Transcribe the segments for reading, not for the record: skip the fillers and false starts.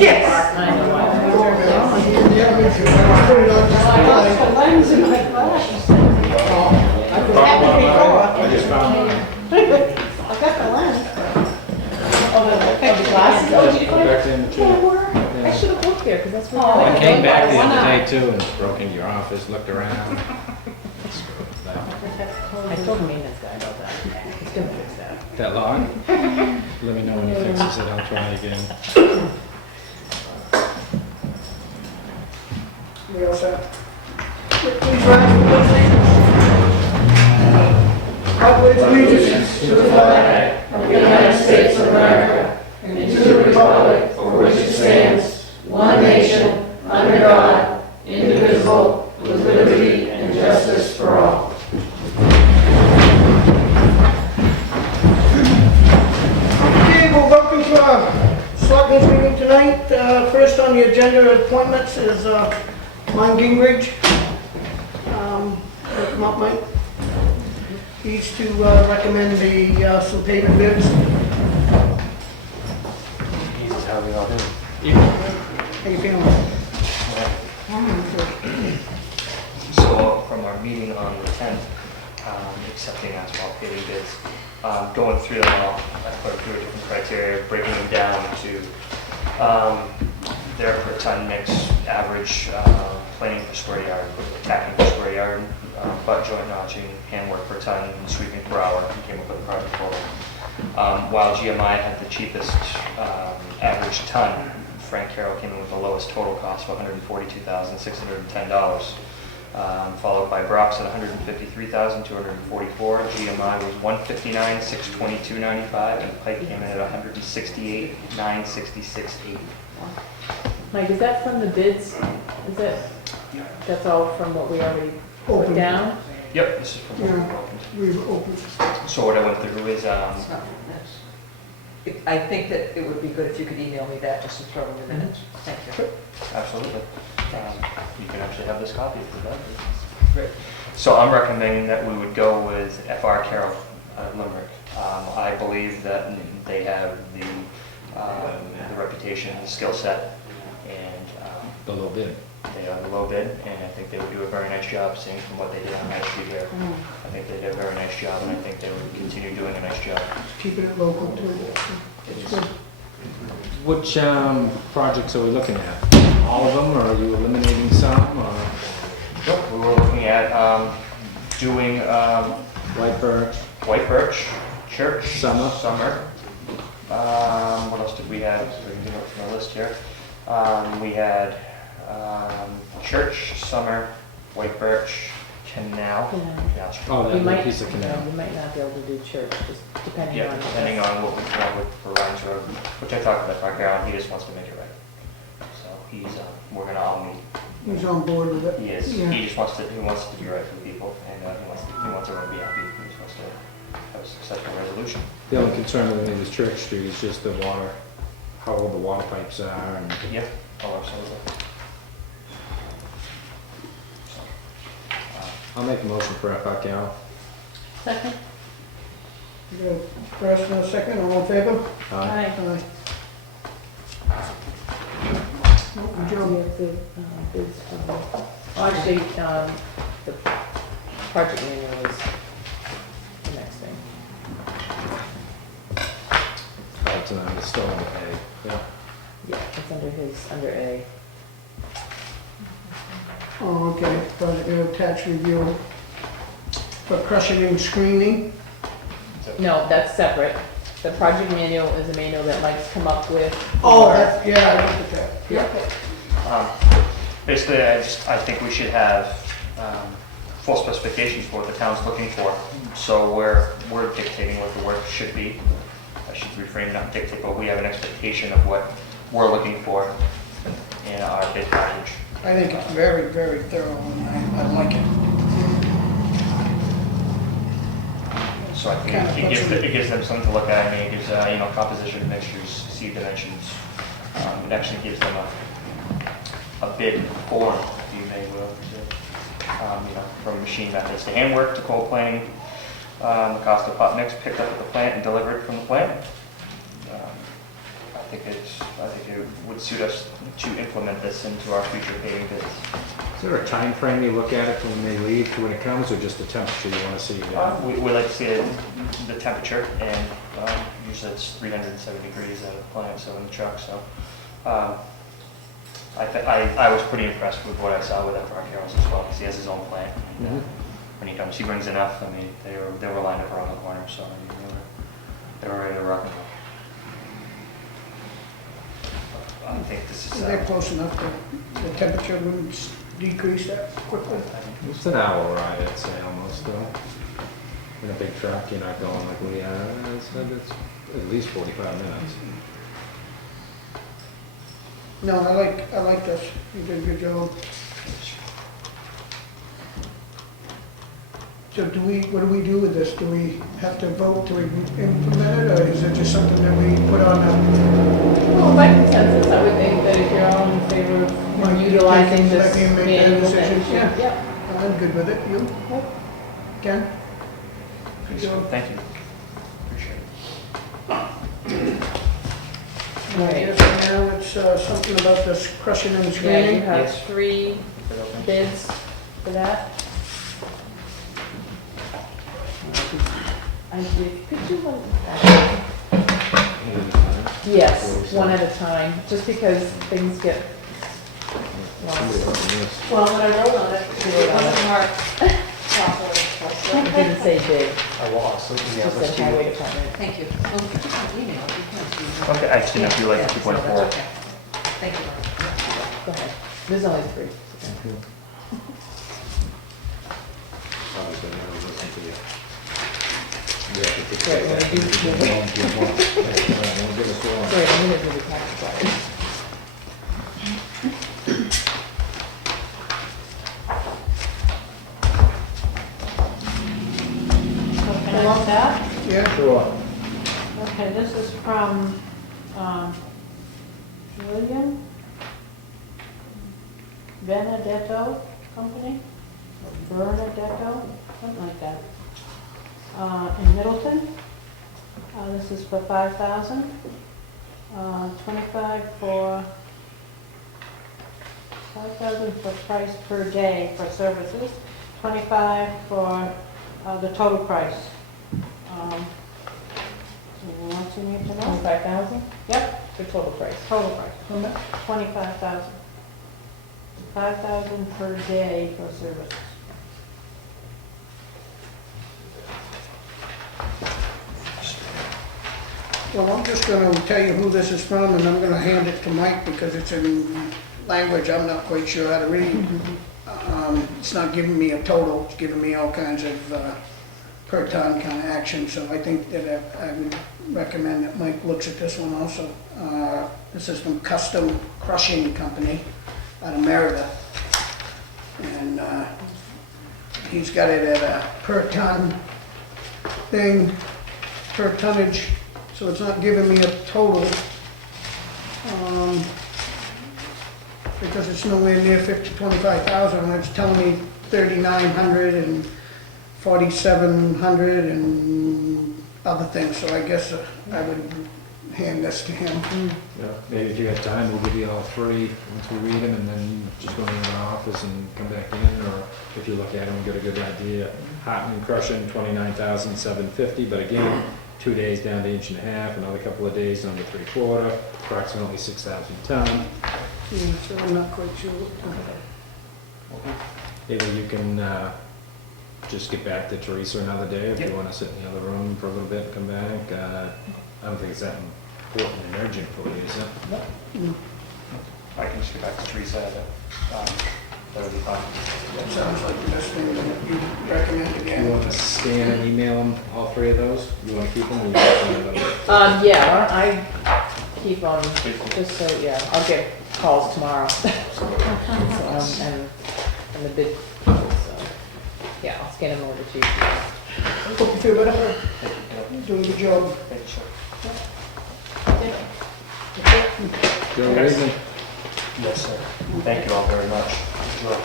Yes. I know why. I just found one. I got the lens. Oh, the glasses? Oh, did you find Back in the chair. I should have looked there, because that's where. Oh, I came back the Why other not? day too and broke into your office, looked around. I told the maintenance guy about that. He's gonna fix that. That long? Let me know when he fixes it, I'll try again. We all set? Please rise for the pledge. I pledge allegiance to the flag of the United States of America and to the republic for which it stands, one nation, under God, indivisible, with liberty and justice for all. Okay, well, welcome to our selectmen's meeting tonight. First on the agenda appointments is Mike Gingrich. Come up, Mike. He's to recommend some payment bids. How we all doing? How you feeling? So from our meeting on the 10th, accepting asphalt paving bids, going through them all, I put through different criteria, breaking them down to their per ton mix, average planing per square yard, tacking per square yard, butt joint notching, handwork per ton, and sweeping per hour, and came up with a project total. While GMI had the cheapest average ton, Frank Carroll came in with the lowest total cost of $142,610, followed by Brock's at $153,244. GMI was $159,622.95, and Pike came in at $168,966.80. Mike, is that from the bids? Is that's all from what we already put Open. down? Yep, this is from what we Yeah. opened. We've opened. So what I went through is, I think that it would be good if you could email me that just to throw in the minutes. Thank you. absolutely, you can actually have this copy if you'd like. Great. So I'm recommending that we would go with FR Carroll out of Limerick. I believe that they have the reputation, the skill set, and The low bid. they are the low bid, and I think they would do a very nice job, seeing from what they did on High Street here. I think they did a very nice job, and I think they would continue doing a nice job. Keeping it local too. It's good. Which projects are we looking at? All of them, or are you eliminating some, or We were looking at doing White Birch? White Birch, Church, Summer. What else did we have? So we can do it from the list here. We had Church, Summer, White Birch, Canal. Canal Street. Oh, We that might, little piece of canal. we might not be able to do church, just depending Yeah, on. depending on what we come up with for Ryan's Road, which I talked about Frank Aaron, he just wants to make it right. So he's, we're gonna all meet. He's on board with it. He is. Yeah. He just wants to. He wants it to be right for the people, and he wants everyone to be happy. He just wants to have a successful resolution. The only concern with me with Church Street is just the water, how old the water pipes are, and Yeah. Oh, absolutely. So, I'll make a motion for FR Carroll. Second? You got a first and a second, all in favor? Aye. Aye. Oh, We Joe. have the bids from, actually, the project manual is the next thing. Oh, it's still under A. Yeah. Yeah, it's under A. Oh, okay, project attached review for crushing and screening. No, that's separate. The project manual is a manual that Mike's come up with. Oh, for- that's, yeah, I looked at that. basically, I think we should have full specifications for what the town's looking for. So we're dictating what the work should be. I should reframe, not dictate, but we have an expectation of what we're looking for in our bid package. I think it's very, very thorough, and I like it. So I think it gives them something to look at, and it gives, composition, mixtures, seed dimensions. It actually gives them a bid form, if you may will, from machine methods to handwork to cold planing, The cost of hot mix picked up at the plant and delivered from the plant. I think it would suit us to implement this into our future paving bids. Is there a time frame you look at it from when they leave to when it comes, or just the temperature you want to see? We like to see the temperature, and usually it's 370 degrees out of the plant, so in the truck. So I was pretty impressed with what I saw with that Rock Harris as well, because he has his own plant. And, when he comes, he brings enough. I mean, they were lined up around the corner, so I mean, they were ready to rock and roll. I think this is. They're close enough that the temperature wouldn't decrease that quickly. It's an hour ride, I'd say, almost, though. In a big truck, you're not going like we are. It's at least 45 minutes. No, I like this. You did a good job. So what do we do with this? Do we have to vote to implement it, or is it just something that we put on a? Well, by consensus, I would think that if you're all in favor of utilizing this Let me make that manual, decision. then Yeah. yep. I'm good with it. You? Ken? Pretty soon. Thank you. Appreciate it. Right. Yes, now it's something about this crushing and Yeah, you screening. have Yes. 3 bids for that. Could you one? Yes, one at a time, just because things get Somebody lost. wrote this. Well, when I wrote on it, You wrote it on wasn't it. marked properly. It didn't say bid, I will also email just this said to you. highway department. Thank you. Well, if you can email, you can. Okay, I just didn't know if you like Yeah, 2.4. no, that's okay. Thank you. Go ahead. There's only 3. Obviously, I never listened to you. You have to pick Right, when that. I do- Give one. Don't give us one. Sorry, I'm gonna do the tax side. So can I want that? Yeah. Sure. Okay, this is from William Benedetto Company, or Bernadetto, something like that, in Middleton. This is for 5,000, 25 for 5,000 for price per day for services, 25 for the total price. What you need to know? 25,000? Yep, The total price. total price, 25,000. 5,000 per day for services. Well, I'm just gonna tell you who this is from, and I'm gonna hand it to Mike because it's in language I'm not quite sure how to read. It's not giving me a total, it's giving me all kinds of per ton kind of action, so I think that I would recommend that Mike looks at this one also. This is from Custom Crushing Company out of Merida. And he's got it at a per ton thing, per tonnage. So it's not giving me a total, because it's nowhere near 25,000, it's telling me 3,900 and 4,700 and other things, so I guess I would hand this to him. Yeah, maybe if you got time, we'll give you all 3 once we read them, and then just go into the office and come back in, or if you look at them and get a good idea. Hot and crushing, 29,750, but again, 2 days down to 1.5 inches, another couple of days down to 3/4, approximately 6,000 tons. Yeah, so I'm not quite sure. Maybe you can just get back to Teresa another day if you want to sit in the other room for a little bit and come back. I don't think it's that important and urgent for you, is it? I can just get back to Teresa, that would be fine. That sounds like the best thing that you recommend Do again. you want to scan and email them, all 3 of those? You want to keep them, or you want to send them? Yeah, I keep on, just so, yeah, I'll get calls tomorrow. So, and the bid people, so, yeah, I'll scan them over to you. Hope you feel better. You're doing a good job. Thank you, sir. Joe Raisman? Yes, sir. Thank you all very much. Enjoy.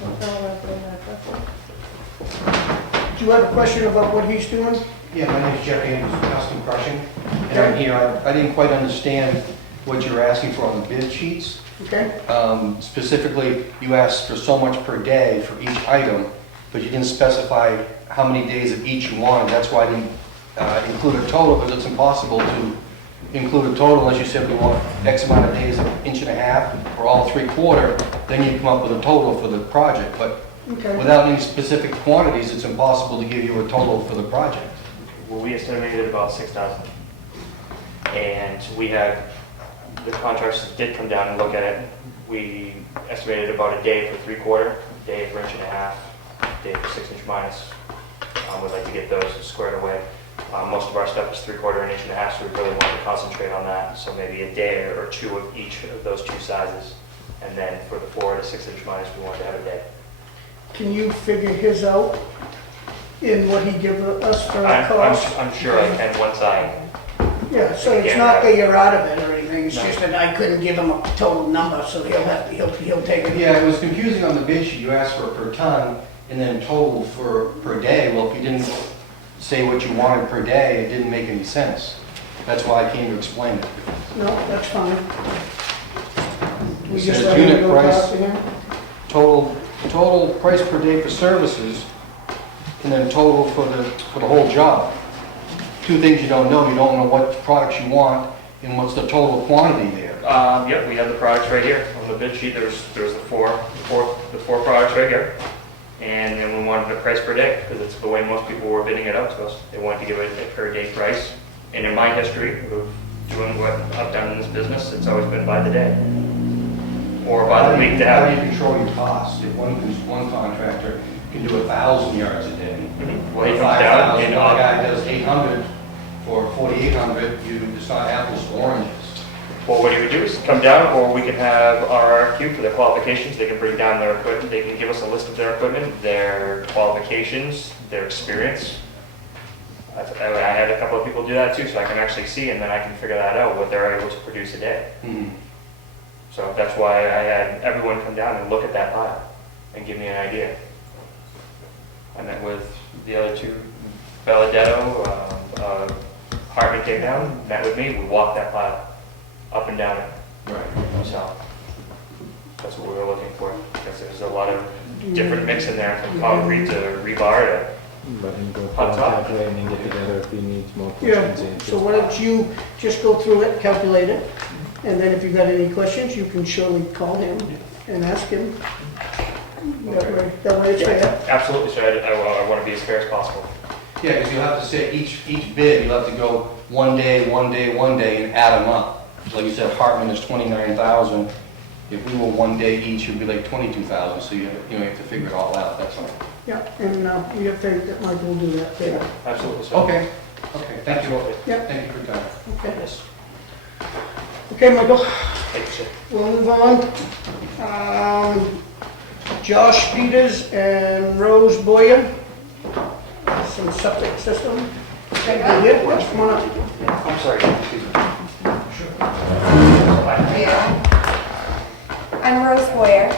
What's all that for that? you have a question about what he's doing? Yeah, my name's Jeff Anderson, Custom Crushing, and I'm here. I didn't quite understand what you're asking for on the bid sheets. Okay? Specifically, you asked for so much per day for each item, but you didn't specify how many days of each you wanted. That's why I didn't include a total, because it's impossible to include a total unless you simply want X amount of days, an inch and a half, or all 3/4, then you come up with a total for the project. But Okay. without any specific quantities, it's impossible to give you a total for the project. Well, we estimated about 6,000. And we had, the contractors did come down and look at it. We estimated about a day for 3/4, day for inch and a half, day for 6" minus. We'd like to get those squared away. Most of our stuff is 3/4 and inch and a half, so we really want to concentrate on that. So maybe a day or two of each of those two sizes. And then for the 4 to 6" minus, we want to have a day. Can you figure his out in what he give us for a cost? I'm sure I can once I, Yeah, so it's not that you're out of it or anything, it's just that I couldn't give him a total number, so he'll take it. Yeah, it was confusing on the bid sheet. You asked for per ton and then total for per day. Well, if you didn't say what you wanted per day, it didn't make any sense. That's why I came to explain it. No, that's fine. We It just says let him unit go price. talk to him? Total price per day for services, and then total for the whole job. Two things you don't know. You don't know what products you want and what's the total quantity there. Yep, we have the products right here. On the bid sheet, there's the four products right here. And then we wanted a price per day, because it's the way most people were bidding it out to us. They wanted to give it a per day price. And in my history of doing what I've done in this business, it's always been by the day. Or by the week to How have. do you control your costs? If one contractor can do 1,000 yards a day, Well, he or comes down 5,000, and another guy does 800 or 4,800, it's not apples to oranges. well, what he would do is come down, or we can have our RFQ for their qualifications. They can bring down their equipment. They can give us a list of their equipment, their qualifications, their experience. I had a couple of people do that too, so I can actually see, and then I can figure that out, what they're able to produce a day. So that's why I had everyone come down and look at that pile and give me an idea. I met with the other two, Belladetto, Hartman came down, met with me, we walked that pile up and down it. Right. So that's what we were looking for, because there's a lot of different mix in there, from concrete to rebar to, Let him go Hot top. calculate and then get together if he needs more Yeah, questions answered. so why don't you just go through it, calculate it, and then if you've got any questions, you can surely call him and ask him. That way it's fair. absolutely, so I want to be as fair as possible. Yeah, because you'll have to say each bid, you'll have to go one day, and add them up. Like you said, Hartman is 29,000. If we were one day each, it'd be like 22,000, so you have to figure it all out, that's all. Yeah, and we have faith that Michael will do that for you. Absolutely, so. Okay, thank you. Absolutely. Yeah. Thank you for your time. Okay. Yes. Okay, Michael, Thank you, sir. we'll move on. Josh Peters and Rose Boyer, some septic system. Okay, yeah, come on up. I'm sorry, excuse me. I'm Rose Boyer.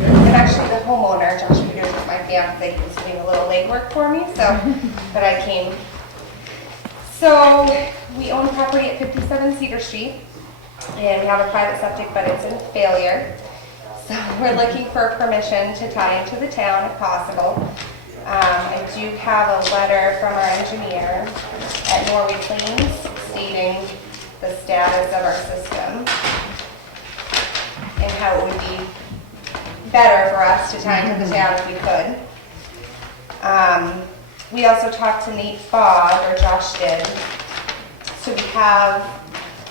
I'm actually the homeowner. Josh Peters is my fiance. He was doing a little legwork for me, but I came. So we own property at 57 Cedar Street, and we have a private septic, but it's in failure. So we're looking for permission to tie into the town if possible. I do have a letter from our engineer at Norway Plains stating the status of our system and how it would be better for us to tie into the town if we could. We also talked to Nate Fogg, or Josh did. So we have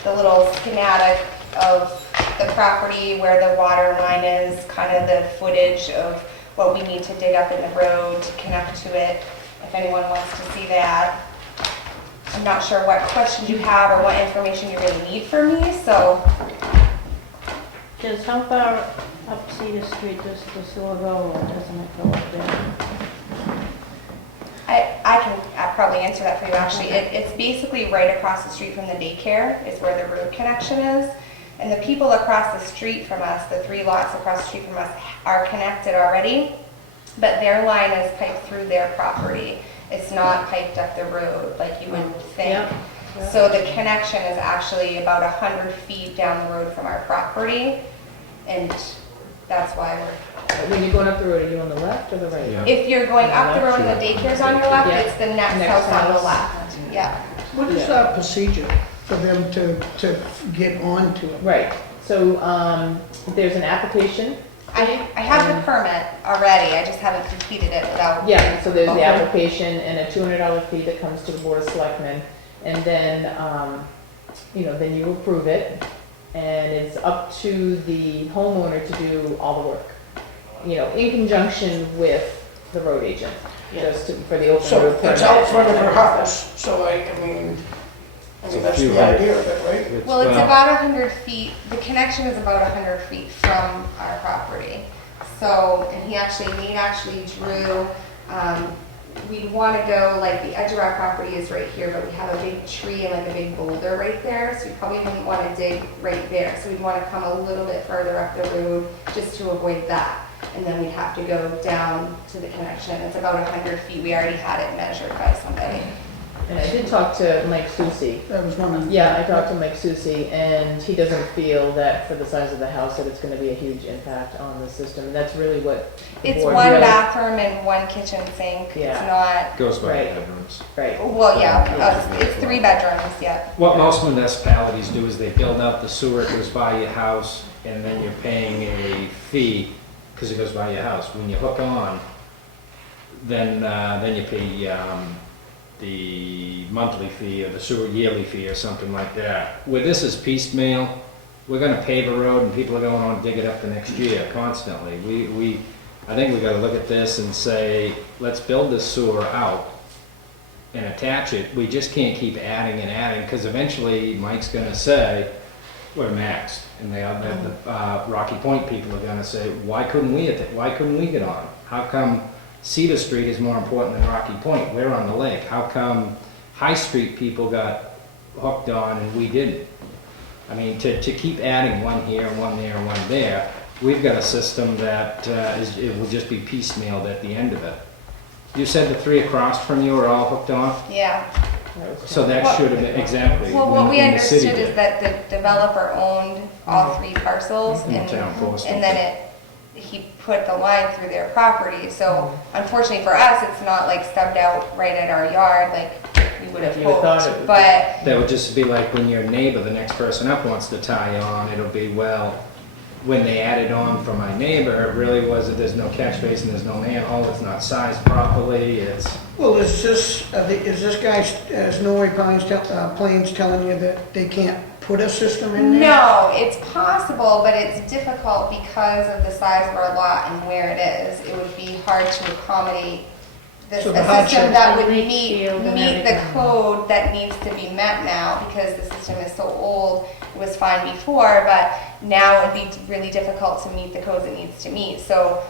the little schematic of the property, where the water line is, kind of the footage of what we need to dig up in the road to connect to it, if anyone wants to see that. I'm not sure what questions you have or what information you really need from me, so. Just how far up Cedar Street does the sewer go, or doesn't it go up there? I can probably answer that for you, actually. It's basically right across the street from the daycare is where the road connection is. And the people across the street from us, the 3 lots across the street from us, are connected already, but their line is piped through their property. It's not piped up the road like you would think. Yeah. So the connection is actually about 100 feet down the road from our property, and that's why When you're going up the road, are you on the left or the right? Yeah. if you're going up the road and the daycare's on your left, Yeah. it's the next Next house on the house. left. Yeah. What is our procedure for them to get onto it? Right, so, there's an application. I have the permit already, I just haven't completed it without. Yeah, so there's the Okay. application and a $200 fee that comes to the Board of Selectmen. And then, then you approve it, and it's up to the homeowner to do all the work. In conjunction with the road agent, just for the open So road permit. it's out front of her house, so I mean, that's few the hundred. idea of it, right? Well, it's about 100 feet, the connection is about 100 feet from our property. So, and he actually drew, we'd want to go, like, the edge of our property is right here, but we have a big tree and like a big boulder right there, so we probably wouldn't want to dig right there. So we'd want to come a little bit further up the road just to avoid that. And then we'd have to go down to the connection. It's about 100 feet. We already had it measured by somebody. And I did talk to Mike Susi. That was one of. Yeah, I talked to Mike Susi, and he doesn't feel that for the size of the house that it's gonna be a huge impact on the system. And that's really what the It's board one really- bathroom and one kitchen sink. It's Yeah. not, Goes by Right. bedrooms. Right. well, yeah, it's 3 bedrooms, yeah. What most municipalities do is they build out the sewer, it goes by your house, and then you're paying a fee, because it goes by your house. When you hook on, then you pay the monthly fee or the sewer yearly fee or something like that. Where this is piecemeal, we're gonna pave a road and people are going on and dig it up the next year constantly. I think we gotta look at this and say, let's build this sewer out and attach it. We just can't keep adding and adding, because eventually Mike's gonna say, we're maxed. And the Rocky Point people are gonna say, why couldn't we get on? How come Cedar Street is more important than Rocky Point? We're on the lake. How come High Street people got hooked on and we didn't? I mean, to keep adding one here, one there, and one there, we've got a system that it will just be piecemealed at the end of it. You said the 3 across from you are all hooked on? Yeah. So that should have been, exactly. Well, what we when the city understood is did. that the developer owned all 3 parcels, And the town posted. and then he put the line through their property. So unfortunately for us, it's not like stubbed out right at our yard like we would have You would thought it hoped. would be. But That would just be like when your neighbor, the next person up wants to tie on, it'll be, well, when they added on for my neighbor, it really was that there's no catch basin, there's no manhole, it's not sized properly, it's, Well, is this guy, Norway Plains telling you that they can't put a system in there? no, it's possible, but it's difficult because of the size of our lot and where it is. It would be hard to accommodate this, So a the hardship- system that would Leach meet field and the everything. code that needs to be met now, because the system is so old. It was fine before, but now it'd be really difficult to meet the codes it needs to meet. So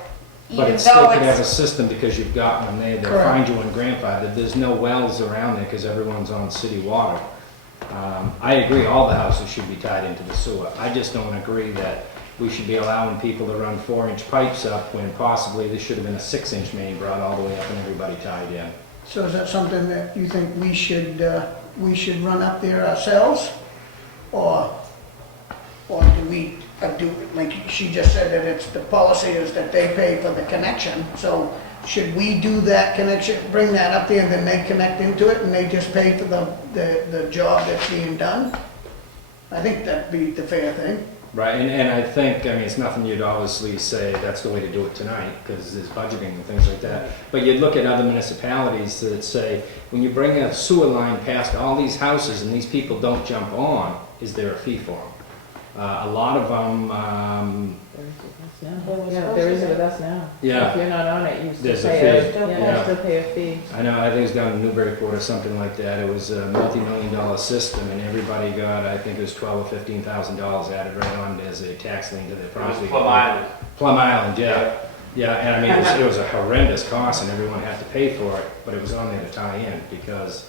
but even it's, they though could have a it's, system because you've got one there, they'll Correct. find you in grandfather, there's no wells around there because everyone's on city water. I agree, all the houses should be tied into the sewer. I just don't agree that we should be allowing people to run 4-inch pipes up when possibly this should have been a 6-inch main brought all the way up and everybody tied in. So is that something that you think we should run up there ourselves? Or do we do, like she just said, that it's, the policy is that they pay for the connection, so should we do that connection, bring that up there and then they connect into it and they just pay for the job that's being done? I think that'd be the fair thing. Right, and I think, I mean, it's nothing you'd obviously say that's the way to do it tonight, because there's budgeting and things like that. But you'd look at other municipalities that say, when you bring a sewer line past all these houses and these people don't jump on, is there a fee for them? A lot of them, Yeah, there is it with us now. Yeah. If you're not on it, you still There's a pay fee. yeah, Yeah. you still pay a fee. I know, I think it was down in Newburyport or something like that, it was a multi-million-dollar system, and everybody got, I think it was $12,000 or $15,000 added right on as a tax lien to their It was property. Plum Island. Plum Island, yeah. Yeah, and I mean, it was a horrendous cost, and everyone had to pay for it, but it was on there to tie in, because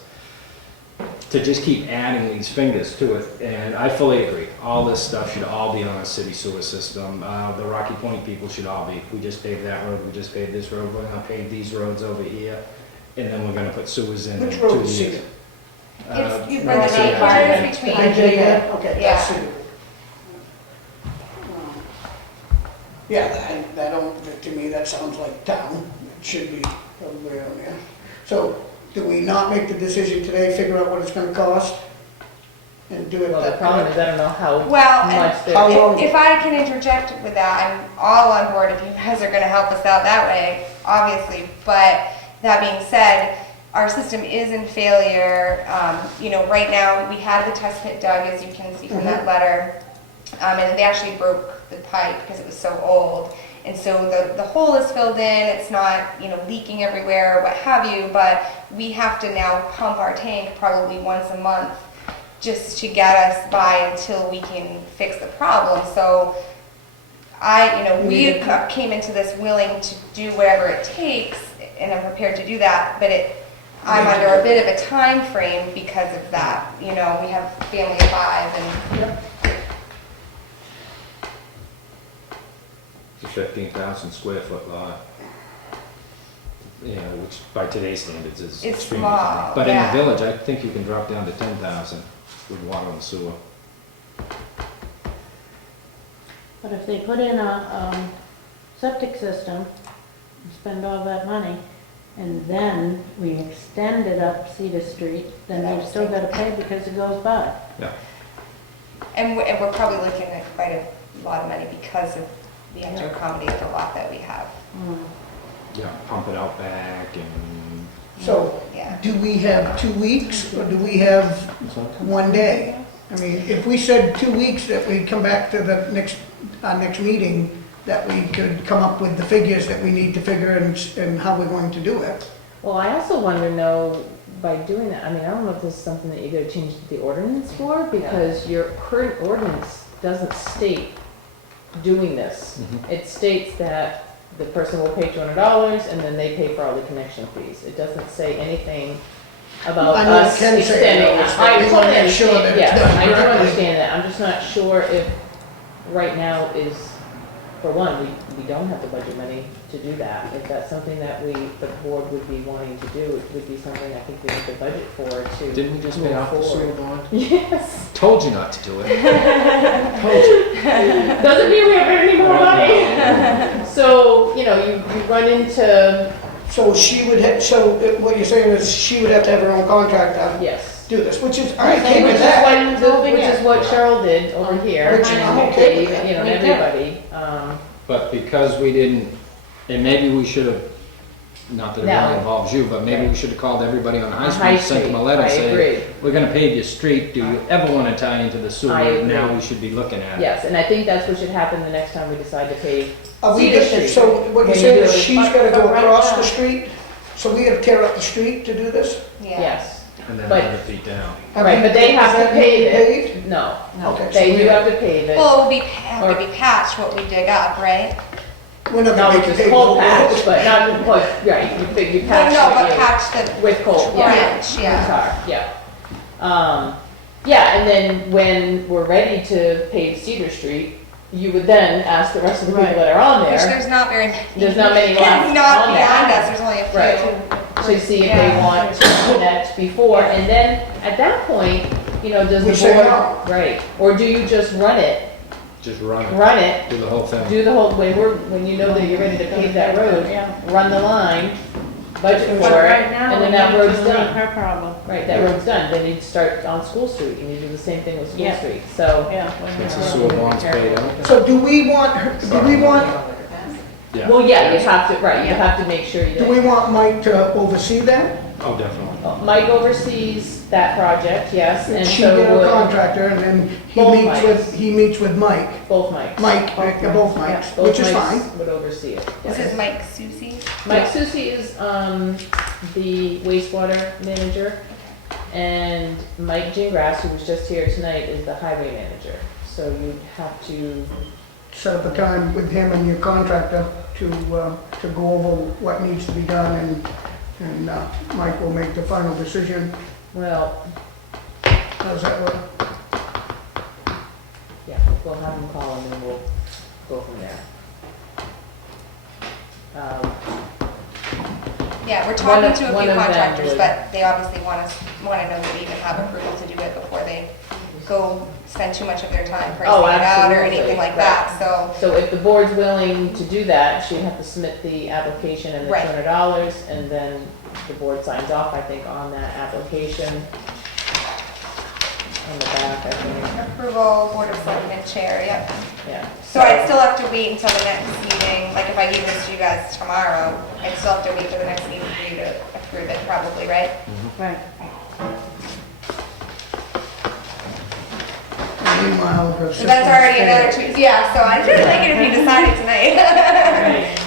to just keep adding these fingers to it, and I fully agree, all this stuff should all be on a city sewer system. The Rocky Point people should all be, we just paved that road, we just paved this road, we're gonna pave these roads over here. and then we're gonna put sewers in. Which in road 2 is years. Scenic? It's Uh, where the North Scenic. acre is between. Okay, Yeah. that's Scenic. Yeah, that don't, to me, that sounds like town. It should be probably on there. So, do we not make the decision today, figure out what it's gonna cost? And do it Well, the that problem is, way? I don't know how Well, and much How they're, long- if I can interject with that, I'm all on board if you guys are gonna help us out that way, obviously. But that being said, our system is in failure. You know, right now, we had the test pit dug, as you can see from that letter. And they actually broke the pipe because it was so old. And so the hole is filled in, it's not, you know, leaking everywhere, what have you, but we have to now pump our tank probably once a month just to get us by until we can fix the problem. So we came into this willing to do whatever it takes, and I'm prepared to do that, but I'm under a bit of a time frame because of that. You know, we have a family of 5 and It's a 15,000 square foot lot. You know, which by today's standards is It's extremely small, small. But in yeah. the village, I think you can drop down to 10,000 with water and sewer. But if they put in a septic system, spend all that money, and then we extend it up Cedar Street, then they've still gotta pay because it goes by. Yeah. And we're probably looking at quite a lot of money because of we have to accommodate the lot that we have. Yeah, pump it out back and. So, Yeah. do we have 2 weeks, or do we have 1 day? I mean, if we said 2 weeks that we come back to the our next meeting, that we could come up with the figures that we need to figure and how we're going to do it. well, I also want to know, by doing that, I mean, I don't know if this is something that you gotta change the ordinance for, because your current ordinance doesn't state doing this. It states that the person will pay $200 and then they pay for all the connection fees. It doesn't say anything about I know it us can say extending. those, but I we wanna totally make sure understand, that it's yeah, done I do correctly. understand that. I'm just not sure if, right now is, for one, we don't have the budget money to do that. If that's something that the board would be wanting to do, it would be something I think we have the budget for to. Didn't we just pay move off the sewer forward. bond? Yes. Told you not to do it. Told you. Doesn't mean we have any more money. So, you know, you run into, So she would have, what you're saying is she would have to have her own contractor yes. do this, which is, I came Which with is that. what Cheryl did over here. Which I'm and okay Dave, with that. you know, Me and too. everybody. But because we didn't, and maybe we should have, not that it No. really involves you, but maybe we should have called everybody on High On Street, High sent them a Street, letter I saying, agree. we're gonna pave your street, do you ever wanna tie into the I sewer? agree. Now we should be looking at it. Yes, and I think that's what should happen the next time we decide to pave Are we Cedar just, Street. so what When you're you saying do is it, she's but- gotta go but right across now- the street? So we gotta tear up the street to do this? Yeah. Yes, And then But- 100 feet down. right, but they have to pave it. Paved? No, Okay, so they we- do have to pave it. Well, it will be, have to be patched what we dig up, right? We're not No, gonna which make is it paved. cold patch, but not, right, you No, patch no, but it patch the with cold, yeah. trench, yeah. Tar, yeah. Yeah, and then when we're ready to pave Cedar Street, you would then ask the rest of the people Right. that are on Which there there's not very many. There's not many left Not on beyond that. us, there's only a few. Right. to see if Yeah. they want to connect before, and then at that point, you know, does We the say board, no. right, or do you just run it, Just run it, it, do the whole thing. do the whole, when you know that you're ready to pave that road, Yeah. run the line, budget But for it, right now, and then we that need road's to relieve done. her problem. Right, that road's done, then you start on School Street, and you do the same thing with School Yeah. Street, so. Yeah. Since the sewer bond's paid out. So do we want, Yeah. Well, yeah, you have to, right, you have to make sure you. do we want Mike to oversee that? Oh, definitely. Mike oversees that project, yes, and She so get a would contractor and then Both he meets with Mike. both Mikes. Mike, both Yeah, Mikes, both which is Mikes fine. would oversee it. This yes. is Mike Susie. Mike Susie is, the wastewater manager, and Mike Gingrass, who was just here tonight, is the highway manager. So you'd have to, Set up a time with him and your contractor to go over what needs to be done and Mike will make the final decision. well, How's that work? yeah, we'll have him call and then we'll go from there. Yeah, we're One talking of- to a one few of them contractors, would- but they obviously want to know that we even have approval to do it before they go spend too much of their time Oh, pricing it out or absolutely, anything like right. that, so. So if the board's willing to do that, she'd have to submit the application and the Right. $200, and then the board signs off, I think, on that application. On the back, I think, Approval, Board of Selectmen Chair, yep. yeah. So I'd still have to wait until the next meeting, like if I gave this to you guys tomorrow, I'd still have to wait till the next meeting for you to approve it probably, right? Right. Meanwhile, her So that's already another two, yeah, so I'd really like it if you decided tonight.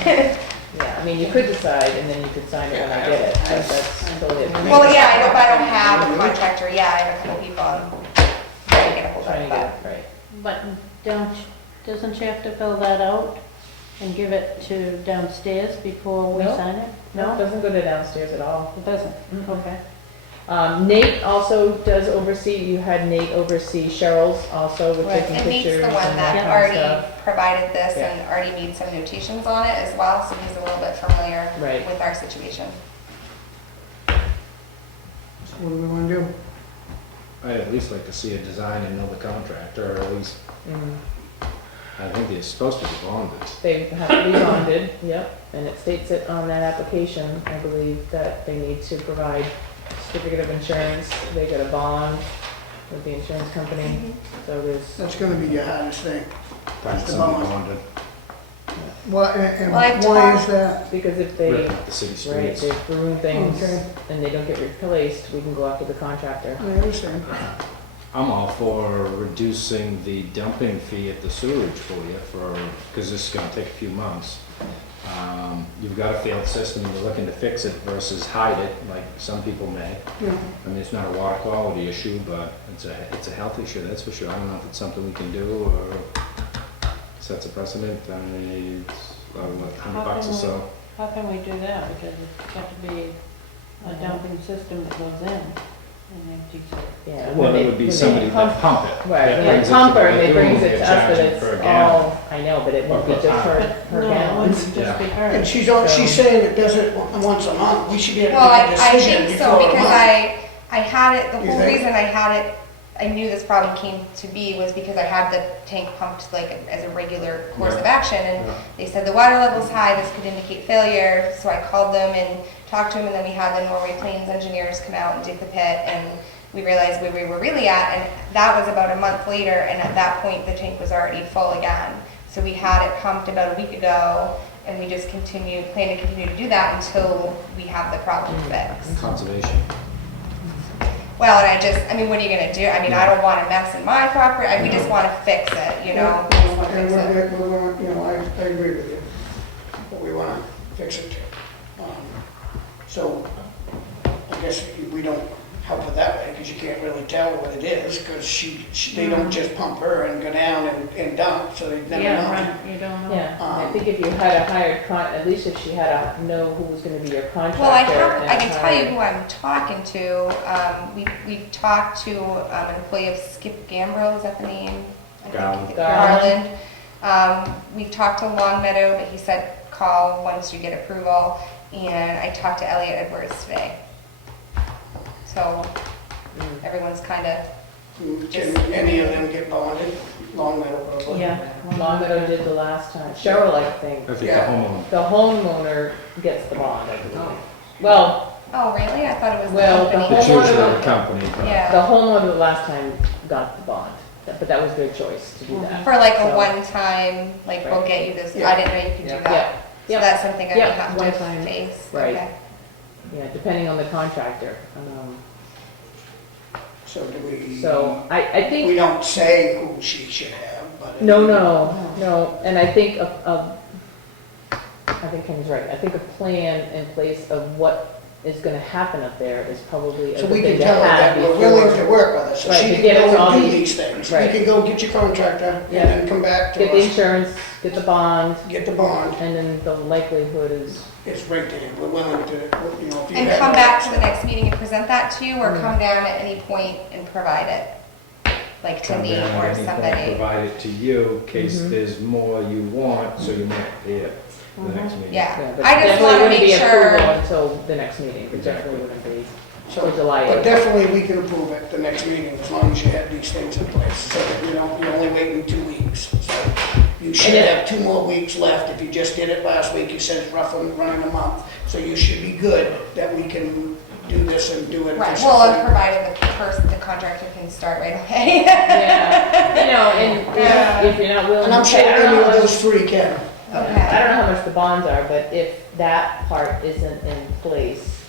Right. Yeah, I mean, you could decide, and then you could sign it when I get it, that's totally up to you. Well, yeah, I don't have a contractor, yeah, I have a couple people I'm trying to get a hold Trying of, to but. get it, right. But doesn't she have to fill that out and give it to downstairs before we No. sign it? No, it doesn't go to downstairs at all. It doesn't? Mhm. Okay. Nate also does oversee, you had Nate oversee Cheryl's also with Right. taking And Nate's pictures the and one that that kind of already stuff. provided this Yeah. and already made some notations on it as well, so he's a little bit familiar Right. with our situation. What do we want to do? I'd at least like to see a design and know the contractor, or at least, Mhm. I think they're supposed to be bonded. They have to be bonded, yep, and it states it on that application, I believe, that they need to provide certificate of insurance, they get a bond with the insurance company, so there's, That's gonna be your hardest thing. Find the somebody bond. bonded, What, and Well, I've why is talked- that? because if they, rip up the city right, streets. they ruin things Okay. and they don't get replaced, we can go after the contractor. I understand. I'm all for reducing the dumping fee at the sewerage for you because this is gonna take a few months. You've got a failed system, you're looking to fix it versus hide it, like some people may. Yeah. I mean, it's not a water quality issue, but it's a health issue, that's for sure. I don't know if it's something we can do or sets a precedent. I mean, it's, what, $100 or so. How can we do that? Because it's got to be a dumping system that goes in and empties it. Yeah. Well, when it they- would be when they somebody pump- that pump it. Right, that when they brings it pump to her the and they lagoon, brings it they to us, charge but you it's per gallon. all, I know, but it won't be Or per just pound. her No, it gallons. wouldn't just be her. And she's saying it does it once a month. We should be able Well, to make a I decision think so, before a because month. I had it, the You whole think? reason I had it, I knew this problem came to be was because I had the tank pumped like as a regular course of action, and Yeah. they said the water level's high, this could indicate failure, so I called them and talked to them, and then we had the Norway Plains engineers come out and dig the pit, and we realized where we were really at, and that was about a month later, and at that point, the tank was already full again. So we had it pumped about a week ago, and we just plan to continue to do that until we have the problem fixed. Conservation. Well, and I mean, what are you gonna do? I mean, I don't want a mess in my property, we just wanna fix it, you know? We just wanna And fix it. we're going, you know, I agree with you, but we want to fix it too. So I guess we don't help her that way, because you can't really tell what it is, because they don't just pump her and go down and dump, so they never Yeah, know. right, you don't know. Yeah, I think if you had a hired at least if she had a, know who was gonna be your contractor. Well, and I can tell you hired- who I'm talking to. We've talked to an employee of Skip Gambro, is that the name? I think. Garland. Garland. We've talked to Longmeadow, but he said call once you get approval. And I talked to Elliot Edwards today. So everyone's kind of, Can any of them get bonded? Long Meadow probably. Yeah. Long Meadow did the last time, Cheryl, I think, I think the Yeah. homeowner. the homeowner gets the bond, I believe. Well, oh, really? I thought it was the Well, the company. It's usually Homeowner- the company. but- Yeah. the homeowner the last time got the bond, but that was their choice to do that. For like a So- one-time, like, we'll Right. get you this, Yeah. I didn't know you could do Yeah, that. So yeah, that's something I would Yeah, have one to time. face. Right. Okay. yeah, depending on the contractor. So do we? So I think. We don't say who she should have, but. No, and I think I think Kenny's right. I think a plan in place of what is gonna happen up there is probably a So good we thing can to tell her have that we're before. willing to work with her, so Right, she to can get us go all and do these- these things. You right. can go get your contractor and Yeah. then come back to Get the us, insurance, get the bond, get the bond, and then the likelihood is, it's right there, we're willing to, you know, if you And have. come back to the next meeting and present that to you, or come down at any point and provide it? Like to Come me down or at any point, somebody? provide it to you in case Mhm. there's more you want, so you might pay it. the next meeting. Yeah, but I just definitely wanna wouldn't be make approval sure, until the next meeting, it definitely wouldn't be. So, Or July but 8th. definitely we can approve it the next meeting as long as you have these things in place. So that you're only waiting 2 weeks. So you should have 2 more weeks left. If you just did it last week, you said it's roughly running a month. So you should be good that we can do this and do it. right, well, and provided the contractor can start right away. Yeah, and if you're not willing And to I'm sure pay, I don't any know of how much, those 3 can. I don't know how much the bonds are, but if that part isn't in place,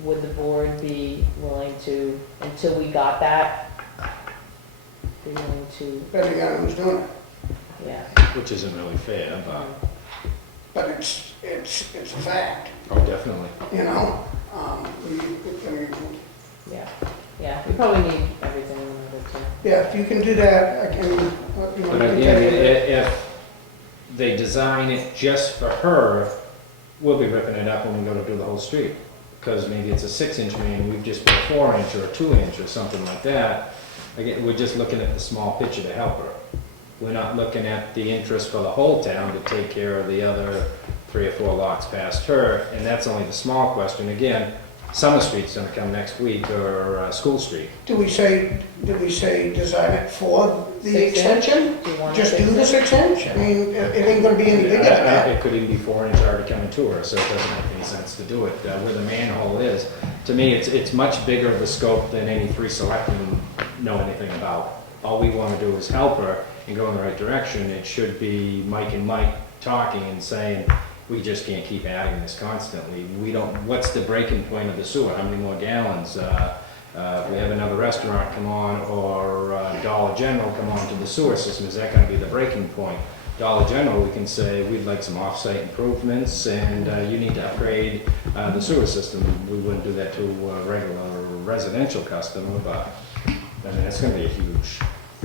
would the board be willing to, until we got that, be willing to, Depending on who's doing it. yeah. Which isn't really fair, but, But it's a fact, oh, definitely. you know? Yeah, we probably need everything in order to. Yeah, if you can do that, I can, you know. But we can again, take it. if they design it just for her, we'll be ripping it up when we go to do the whole street. Because maybe it's a 6-inch main, we've just put a 4-inch or a 2-inch or something like that. Again, we're just looking at the small picture to help her. We're not looking at the interest for the whole town to take care of the other 3 or 4 lots past her, and that's only the small question. Again, Summer Street's gonna come next week, or School Street. Do we say design it for the 6 inch? extension? Do you want Just a do the 6 6 inch? I mean, it ain't gonna be any bigger than that. It could even be 4-inch already coming to her, so it doesn't make any sense to do it where the manhole is. To me, it's much bigger of a scope than any 3 selectmen know anything about. All we wanna do is help her and go in the right direction. It should be Mike and Mike talking and saying, we just can't keep adding this constantly. What's the breaking point of the sewer? How many more gallons? If we have another restaurant come on, or Dollar General come on to the sewer system, is that gonna be the breaking point? Dollar General, we can say, we'd like some off-site improvements, and you need to upgrade the sewer system. We wouldn't do that to a regular residential customer, but, I mean, it's gonna be a huge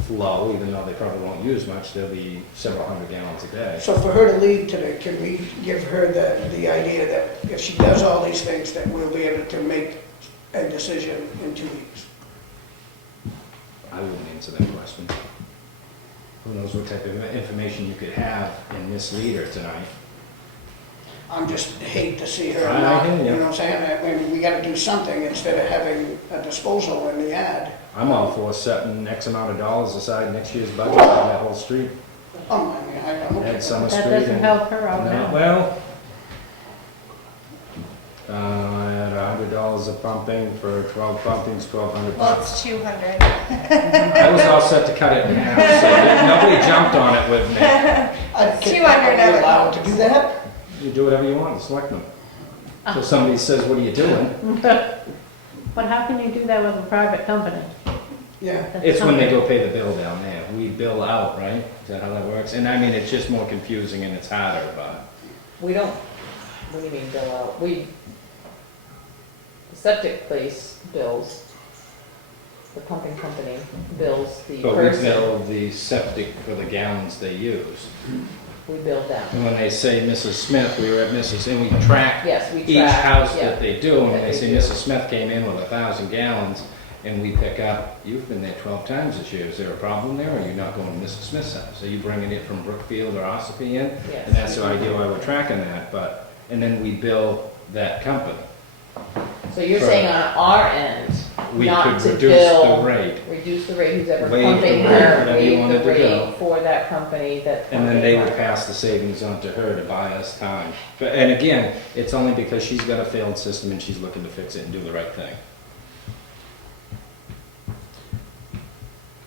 flow, even though they probably won't use much, there'll be several hundred gallons a day. So for her to leave today, can we give her the idea that if she does all these things, that we'll be able to make a decision in 2 weeks? I wouldn't answer that question. Who knows what type of information you could have and mislead her tonight. I'm just hate to see her I not, hear you you. know what I'm saying? I mean, we gotta do something instead of having a disposal in the ad. I'm all for setting X amount of dollars aside next year's budget on that whole street. I mean, I'm okay. Add Summer That Street doesn't and- help her out No, now. well, at $100 a pumping for 12 pumpings, $1,200 well, bucks. it's 200. I was all set to cut it in half, so nobody jumped on it with me. I'd 200 Are we of it. allowed to do that? You do whatever you want, select them. So somebody says, what are you doing? But how can you do that with a private company? Yeah. That's It's when they something- go pay the bill down there. We bill out, right? Is that how that works? And I mean, it's just more confusing and it's harder, but We don't, what do you mean bill out? The septic place bills, the pumping company bills the we person. bill the septic for the gallons they use. We bill them. And when they say Mrs. Smith, we were at Mrs., and we track Yes, we track. each house yeah. that they do, and when That they they say do. Mrs. Smith came in with 1,000 gallons, and we pick up, you've been there 12 times this year, is there a problem there, or you're not going to Mrs. Smith's house? Are you bringing it from Brookfield or Ossipee in? Yes. And that's the idea why we're tracking that, but, and then we bill that company. So you're for- saying on our end, We not could to reduce bill, the rate, reduce the rate, who's ever Waive the pumping rate, her, whatever you waive wanted the to rate do. for that company that. and then they pumping would her. pass the savings on to her to buy us time. But, and again, it's only because she's got a failed system and she's looking to fix it and do the right thing.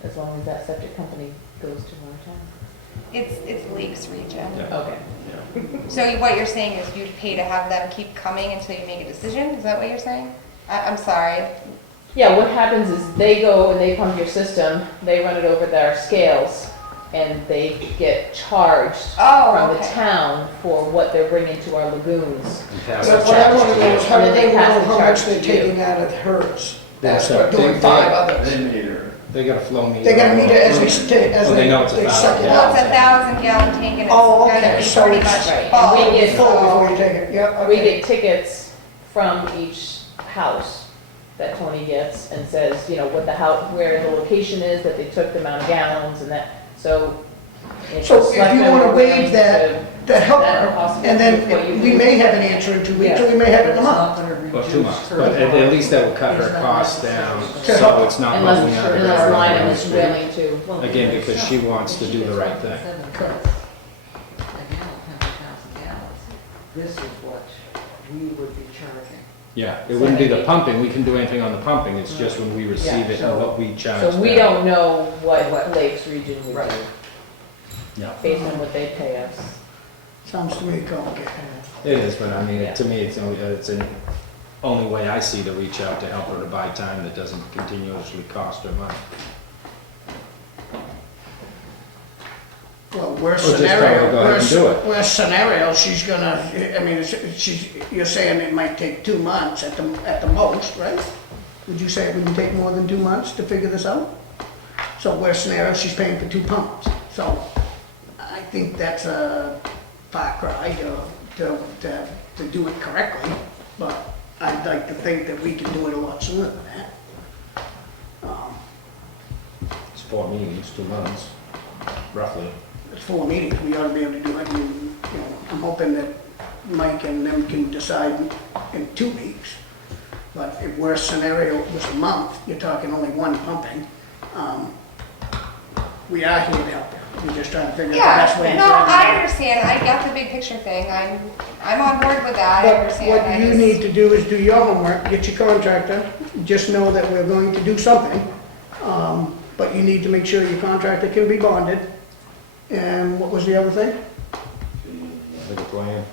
As long as that septic company goes to our town. It's Lakes region. Yeah. Okay. So what you're saying is you'd pay to have them keep coming until you make a decision? Is that what you're saying? I'm sorry. Yeah, what happens is they go and they pump your system, they run it over their scales, and they get charged Oh, from the okay. town for what they're bringing to our lagoons. And pass So the what I charge want to to know you. is how do And then they they pass know the how charge much they're to you. taking out of hers? That's That's what doing 5 others. They got a flow meter. They got a meter as they stay, as Oh, they know it's they 1,000 suck it Well, out. it's a 1,000-gallon tank and it's Oh, gonna okay, be so pretty it's- much Right, full. and we get- Full before so- you take it, yeah, We okay. get tickets from each house that Tony gets and says, you know, what the house, where the location is, that they took the amount of gallons and that, so. So if you selectmen wanna were waive willing that, to- to help That her. possibly And is what then you we do. may have an answer in 2 weeks, or we may have it in a month. Well, 2 months, but at least that will cut her costs down, To so help. it's not Unless, rolling out of her unless Lyman is revenue willing to. stream. Again, because she wants to do the right thing. Correct. This is what we would be charging. Yeah, it wouldn't be the pumping, we can do anything on the pumping, it's just when we receive it and what we charge So we them. don't know what Lakes Region would Right. do, Yeah, based on what they pay us. Sounds to me complicated. it is, but I mean, Yeah. to me, it's an only way I see to reach out to help her to buy time that doesn't continuously cost her money. Well, worst Or just tell her to scenario, go ahead and do it. worst scenario, she's gonna, I mean, she's, you're saying it might take 2 months at the most, right? Would you say it wouldn't take more than 2 months to figure this out? So worst scenario, she's paying for 2 pumps. So I think that's a far cry to do it correctly, but I'd like to think that we can do it a lot sooner than that. It's 4 meetings, 2 months, roughly. It's 4 meetings, we ought to be able to do it, and, you know, I'm hoping that Mike and them can decide in 2 weeks. But if worst scenario was a month, you're talking only 1 pumping. We are here to help you, we're just trying to figure out the best way. Yeah, to no, do it. I understand, I got the big picture thing, I'm on board with that, I But understand. what I you just- need to do is do your homework, get your contractor, just know that we're going to do something. But you need to make sure your contractor can be bonded. And what was the other thing? Like a plan.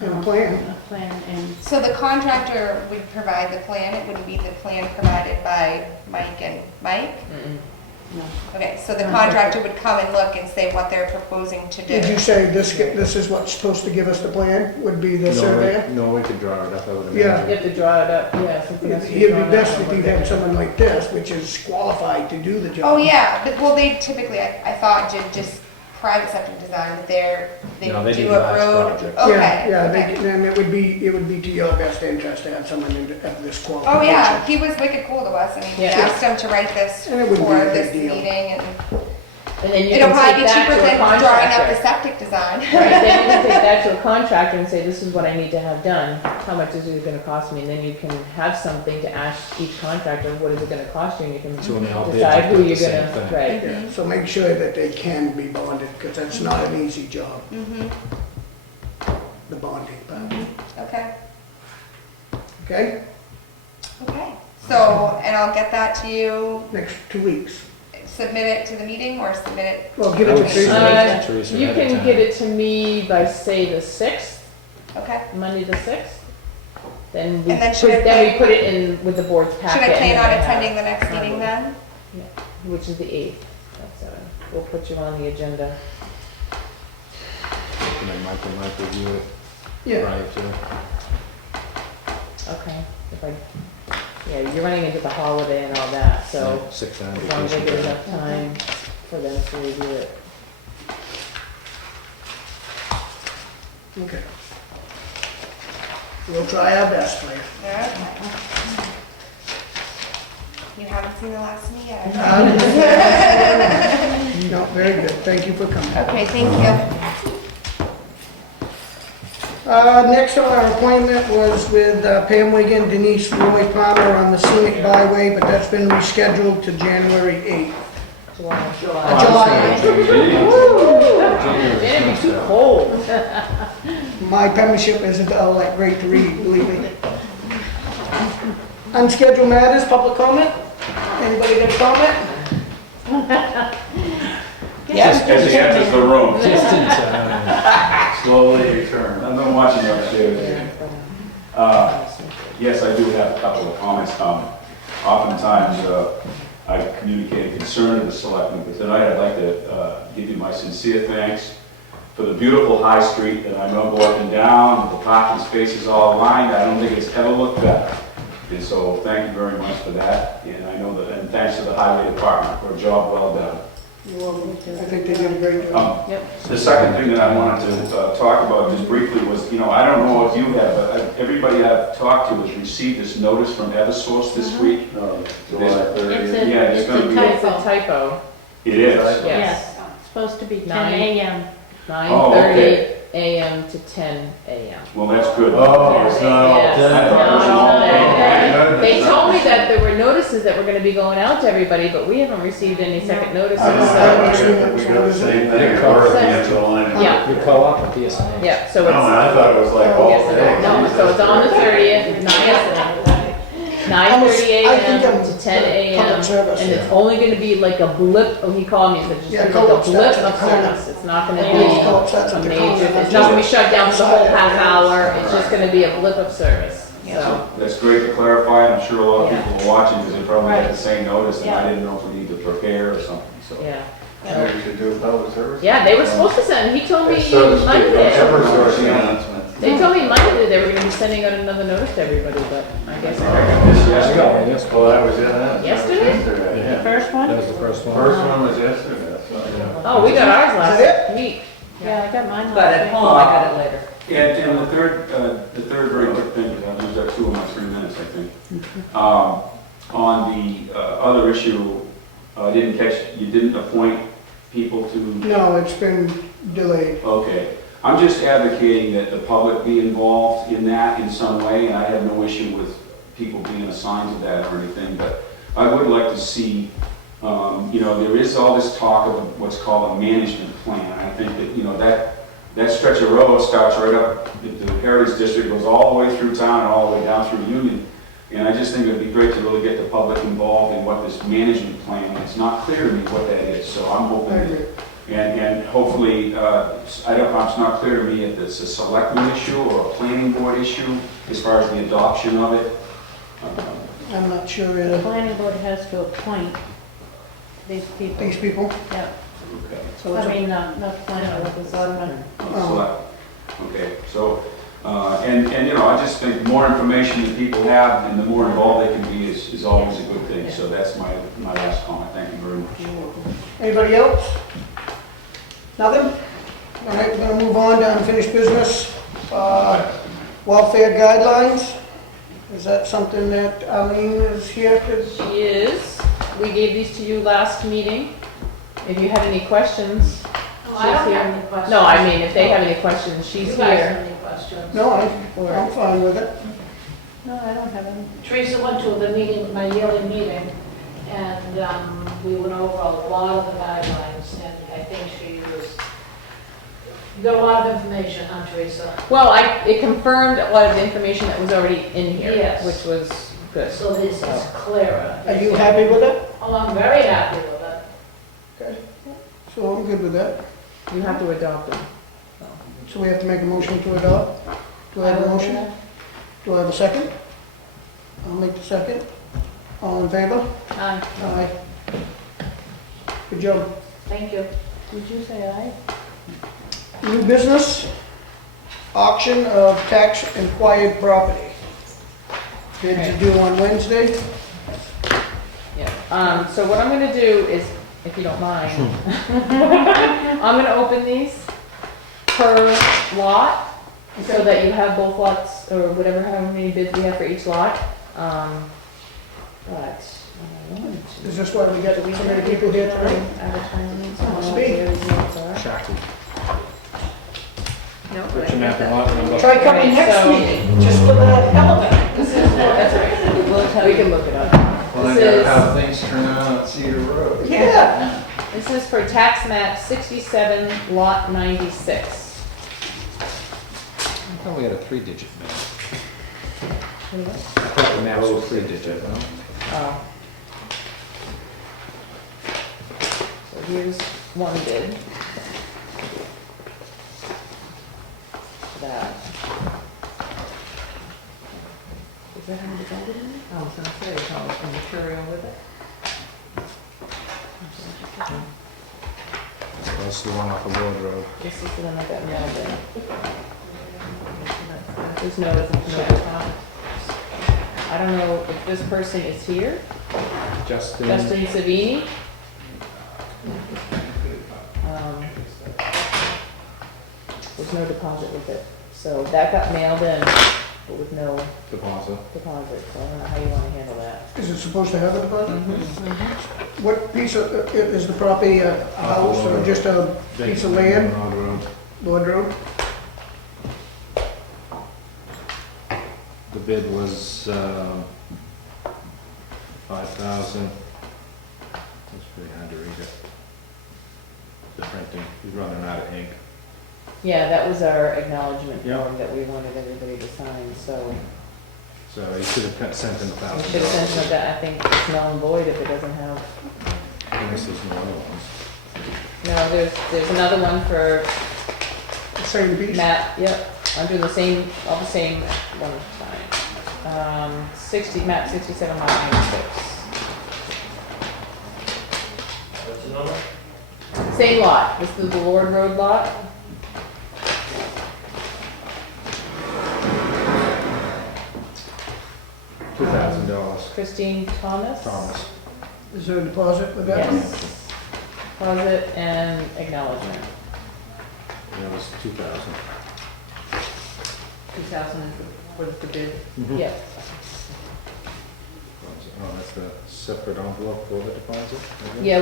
And a plan. A plan and So the contractor would provide the plan, it wouldn't be the plan provided by Mike and Mike? no. Okay, so the contractor would come and look and say what they're proposing to Did you do. say this is what's supposed to give us the plan, would be the No, surveyor? No, we could draw it up, I would Yeah. imagine. You have to draw it up, yeah, something has to be It'd drawn be up. best if you had someone like this, which is qualified to do the job. Oh, yeah, but, well, they typically, I thought did just private septic design, but they No, they do do a large road. projects. Okay, Yeah, okay. then it would be to your best interest to have someone of this Oh, qualification. yeah, he was wicked cool to us, I mean, we Yeah. asked him to write this And it wouldn't be for a big this deal. meeting, and And then you it'll can probably take be that cheaper to a than drawing up the contractor. septic design. Right, then you can take that to a contractor and say, this is what I need to have done, how much is it gonna cost me? And then you can have something to ask each contractor, what is it gonna cost you? And you can So when they all bid, decide you who do you're the same gonna, thing. right. Yeah, so make sure that they can be bonded, because that's not an easy job, Mhm. the bonding part, Okay, okay? okay, so, and I'll get that to you, Next 2 weeks. submit it to the meeting, or submit it, Well, give I it to would Teresa. submit Teresa You ahead of can time. get it to me by, say, the 6th, okay? Monday the 6th. Then we And then put, should I then we plan- put it in with the board's packet. Should I and plan then on I have- attending the next meeting then? Which is the 8th, that's, we'll put you on the agenda. And then Mike and Mike review it Yeah, prior to. Okay, if I, yeah, you're running into the holiday and all that, so 6 on as long as I vacation. get enough time for them to review it. okay. We'll try our best for you. Yeah, okay. You haven't seen the last of me yet. No, very good, thank you for coming. Okay, thank you. Next on our appointment was with Pam Wigan, Denise Roy Palmer on the Scenic Byway, but that's been rescheduled to January 8th. July. It'd be too cold. My penmanship isn't all that great to read, believe me. Unscheduled matters, public comment? Anybody got a comment? Yes. As he enters the room, Just in time. slowly return. I've been watching you upstairs. Yes, I do have a couple of comments. Oftentimes, I communicate concern to the selectmen, but tonight I'd like to give you my sincere thanks for the beautiful High Street that I remember walking down, the parking spaces all lined. I don't think it's ever looked better. And so thank you very much for that. And I know that, and thanks to the Highway Department for a job well done. I think they did a great job. The second thing that I wanted to talk about just briefly was, I don't know if you have, but everybody I've talked to has received this notice from Eversource this week. It's a, Yeah, it's it's gonna a be- It's a typo. typo, It is. yes. It's supposed to be 10 Nine. a.m. 9:30 Oh, okay. AM to 10 AM. Well, that's good. Oh, it's not all. Yes. I thought it was No, all- no, Oh, They told me that there were notices that were gonna be going out to everybody, but we haven't received any second notices, I so. don't we got the same thing, or the Angelina. Yeah. You call up at BSNA. Yeah, so No, it's, I thought it was like all yes, day. no, so it's on the 30th, 9:30 I think AM I'm to 10 AM, public service, and it's only gonna be like a blip, oh, he called me, and said, just Yeah, like a co-op blip starts at of the corner. service, it's not gonna Yeah, co-op be starts a at the major, corner. it's not gonna be shut down for the whole half hour, it's just gonna be a blip of service, so. That's great to clarify, and I'm sure a lot of Yeah. people are watching, because they probably got Right. the same notice, and I Yeah. didn't know if we need to prepare or something, so. Yeah, Maybe we should do a public service. yeah, they were supposed to send, he told me So to speak, Monday. Eversource announcement. They told me Monday they were gonna be sending out another notice to everybody, but I guess I heard Yes, Well, that was it, huh? Yesterday? The Yeah. first That one? was the first one. First one was yesterday, so. Oh, we got ours Is that last week. Yeah, I got mine last But at week. home, I got it later. And the third very quick thing, because I've used up 2 of my 3 minutes, I think. On the other issue, I didn't catch, you didn't appoint people to, No, it's been delayed. okay. I'm just advocating that the public be involved in that in some way, and I have no issue with people being assigned to that or anything, but I would like to see, there is all this talk of what's called a management plan. I think that, that stretch of road starts right up, the Heritage District goes all the way through town and all the way down through Union. And I just think it'd be great to really get the public involved in what this management plan, it's not clear to me what that is, so I'm I hoping, agree. and hopefully, it's not clear to me if it's a selectman issue or a planning board issue as far as the adoption of it. I'm not sure The either. planning board has to appoint these people. These people, Yeah, Okay. so it's I a- mean, not the planning board, the selectmen. Select. Okay, so, I just think more information that people have and the more involved they can be is always a good thing. So that's my last comment. Thank you very much. Anybody else? Nothing? All right, we're gonna move on to unfinished business. Welfare guidelines. Is that something that Arlene is here to? She is. We gave these to you last meeting. If you had any questions, Oh, I don't have any questions. no, I mean, if they have any questions, she's You guys here. have any questions? No, I'm fine with it. No, I don't have any. Teresa went to the meeting, my yearly meeting, and we went over a lot of the guidelines, and I think she was, you got a lot of information, huh, Teresa? Well, it confirmed a lot of the information that was already in here, Yes. which was good. So this is clearer. Are you happy with it? Oh, I'm very happy with it. Okay. So I'm good with that. You have to adopt them. So we have to make a motion to adopt? Do I have a will do motion? that. Do I have a second? I'll make the second. All in favor? Aye. Aye. Good job. Thank you. Did you say aye? New business, auction of tax acquired property. Bids are due on Wednesday. Yeah, so what I'm gonna do is, if you don't mind, I'm gonna open these per lot, so Okay. that you have both lots, or whatever, however many bids we have for each lot. But, Is this why we got so many people here tonight? advertisements, Must be. where these lots are. Shocking. No, What's your map and lot number? Try coming Right, next so- meeting, just for the hell of it. That's right, we can look it up. Well, I This know is- how things turn out at Cedar Road. Yeah. This is for tax map 67, lot 96. I thought we had a 3-digit map. I thought the maps were 3-digit, no? Oh. So here's one bid. That. Is that how you got it in there? I was gonna say, it's all the material with it. That's the one off of Ward Road. This is the one I got mailed in. There's no, I don't know if this person is here, Justin. Justin Savini. There's no deposit with it, so that got mailed in, but with no Deposit. deposit, so I don't know how you wanna handle that. Is it supposed to have a deposit? Mm-hmm. What piece of, is the property a house or just a piece of land? Ward Road. Lord Road? bid was 5,000. It's pretty hard to read it. The printing, he's running out of ink. Yeah, that was our acknowledgement Yeah. form that we wanted everybody to sign, so So he should have sent him we should have sent $1,000. them that, I think it's null and void if it doesn't have, This is no other ones. no, there's another one for Same piece? Matt, yep, under the same, all the same one, fine. 67 mile 96. What's the number? Same lot, this is the Lord Road lot. $2,000. Christine Thomas. Thomas. Is there a deposit with that? Yes. Deposit and acknowledgement. That was 2,000. 2,000 was the bid. Yes. Oh, that's the separate envelope for the deposit? is it? Yeah,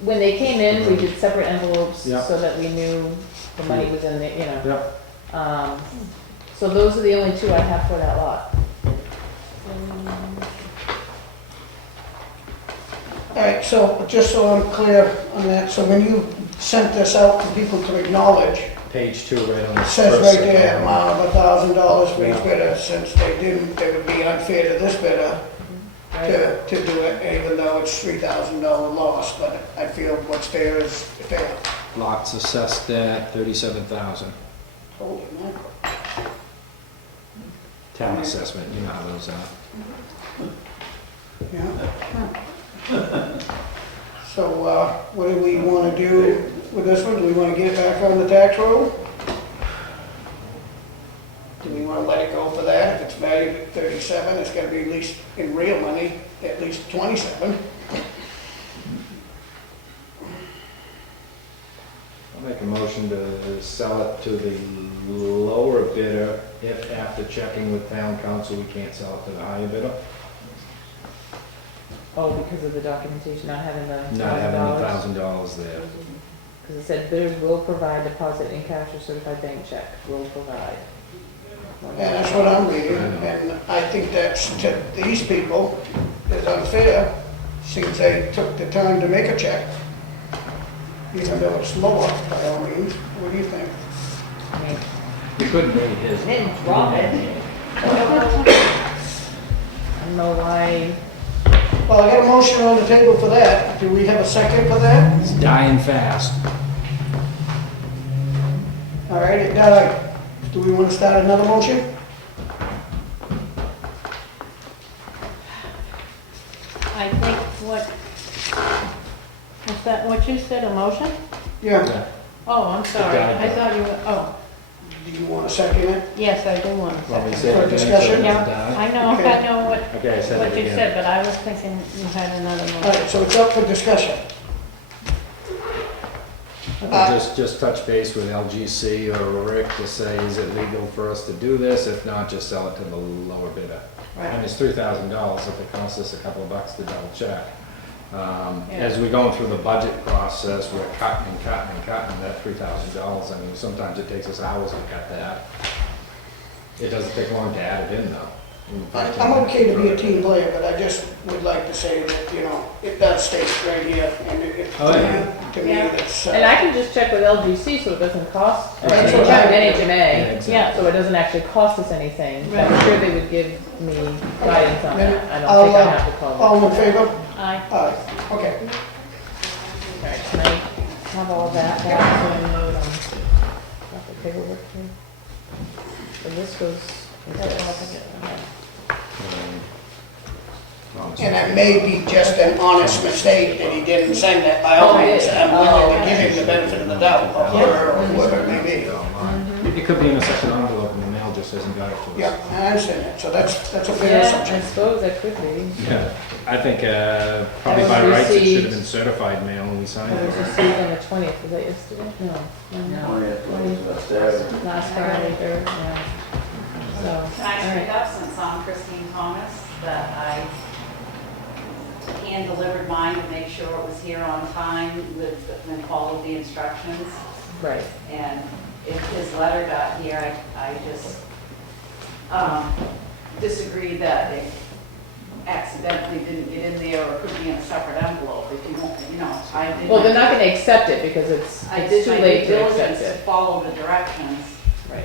when they came in, we did separate envelopes Yeah. so that we knew the money was in the, Yep. So those are the only two I have for that lot. All right, so just so I'm clear on that, so when you sent this out for people to acknowledge, Page 2 right on the it says first right there, column. amount of $1,000 for each Yeah. bidder, since they didn't, it would be unfair to this bidder Right? to do it, even though it's $3,000 loss, but I feel what's fair is fair. Lots assessed at 37,000. Holy mackerel. Town assessment, you know how those are. Yeah. So, what do we want to do with this one? Do we want to get it back on the tax roll? Do we want to let it go for that? If it's valued at 37, it's got to be at least, in real money, at least 27. I'll make a motion to sell it to the lower bidder if after checking with town council, we can't sell it to the higher bidder. Oh, because of the documentation, not having the Not having the $1,000. $1,000 there. Because it said bidders will provide deposit in cash or certified bank check, will provide. And that's what I'm reading, and I think that's, to these people, is unfair, since they took the time to make a check, even though it's lower, by all means. What do you think? I mean, You couldn't rate his. Didn't drop it. I don't know why, Well, I got a motion on the table for that. Do we have a second for that? It's dying fast. All right, it died. Do we want to start another motion? I think was that what you said, a motion? Yeah. Oh, I'm sorry, died, I though. thought you, oh, Do you want to second it? yes, I do want to Want me to second. say it For again so it discussion? doesn't Yeah, die? I know what, Okay, I said what it you again. said, but I was thinking you had another All motion. right, so it's up for discussion. Just touch base with LGC or Rick to say, is it legal for us to do this? If not, just sell it to the lower bidder. And Right, it's $3,000 if it costs us a couple of bucks to double check. Yeah. As we're going through the budget process, we're cutting and cutting and cutting that $3,000. I mean, sometimes it takes us hours to cut that. It doesn't take long to add it in though. I'm okay to be a team player, but I just would like to say that, it does state right here, and Oh, yeah. to me, that's. and I can just check with LGC so it doesn't cost, or That's what I- NHMA, exactly. so it doesn't actually cost us anything. Right. I'm sure they would give me guidance on Then that. I I'll, don't think I have to call them. All in favor? aye. Aye. Okay. Alright, can I have all that back so I know got the paperwork here? So this goes. And that may be just an honest mistake that he didn't send it by all means. I'm willing to give him the benefit of the doubt, or her, or whoever it may be. It could be in a separate envelope and the mail just hasn't got it to us. Yeah, I understand that, so that's a fair Yeah, I assumption. suppose that could be. Yeah, I think probably That by was rights it should received- have been certified mail when we signed It was it. received on the 20th, was that yesterday? No. Last Friday, or, yeah. So, Can I speak alright. up since I'm Christine Thomas, that I hand-delivered mine to make sure it was here on time and followed the instructions. Right. And if his letter got here, I just, disagree that it accidentally didn't get in there or could be in a separate envelope, if you want, you know, I did. Well, they're my- not gonna accept it because it's I did too my late due to accept diligence to it. follow the directions. Right.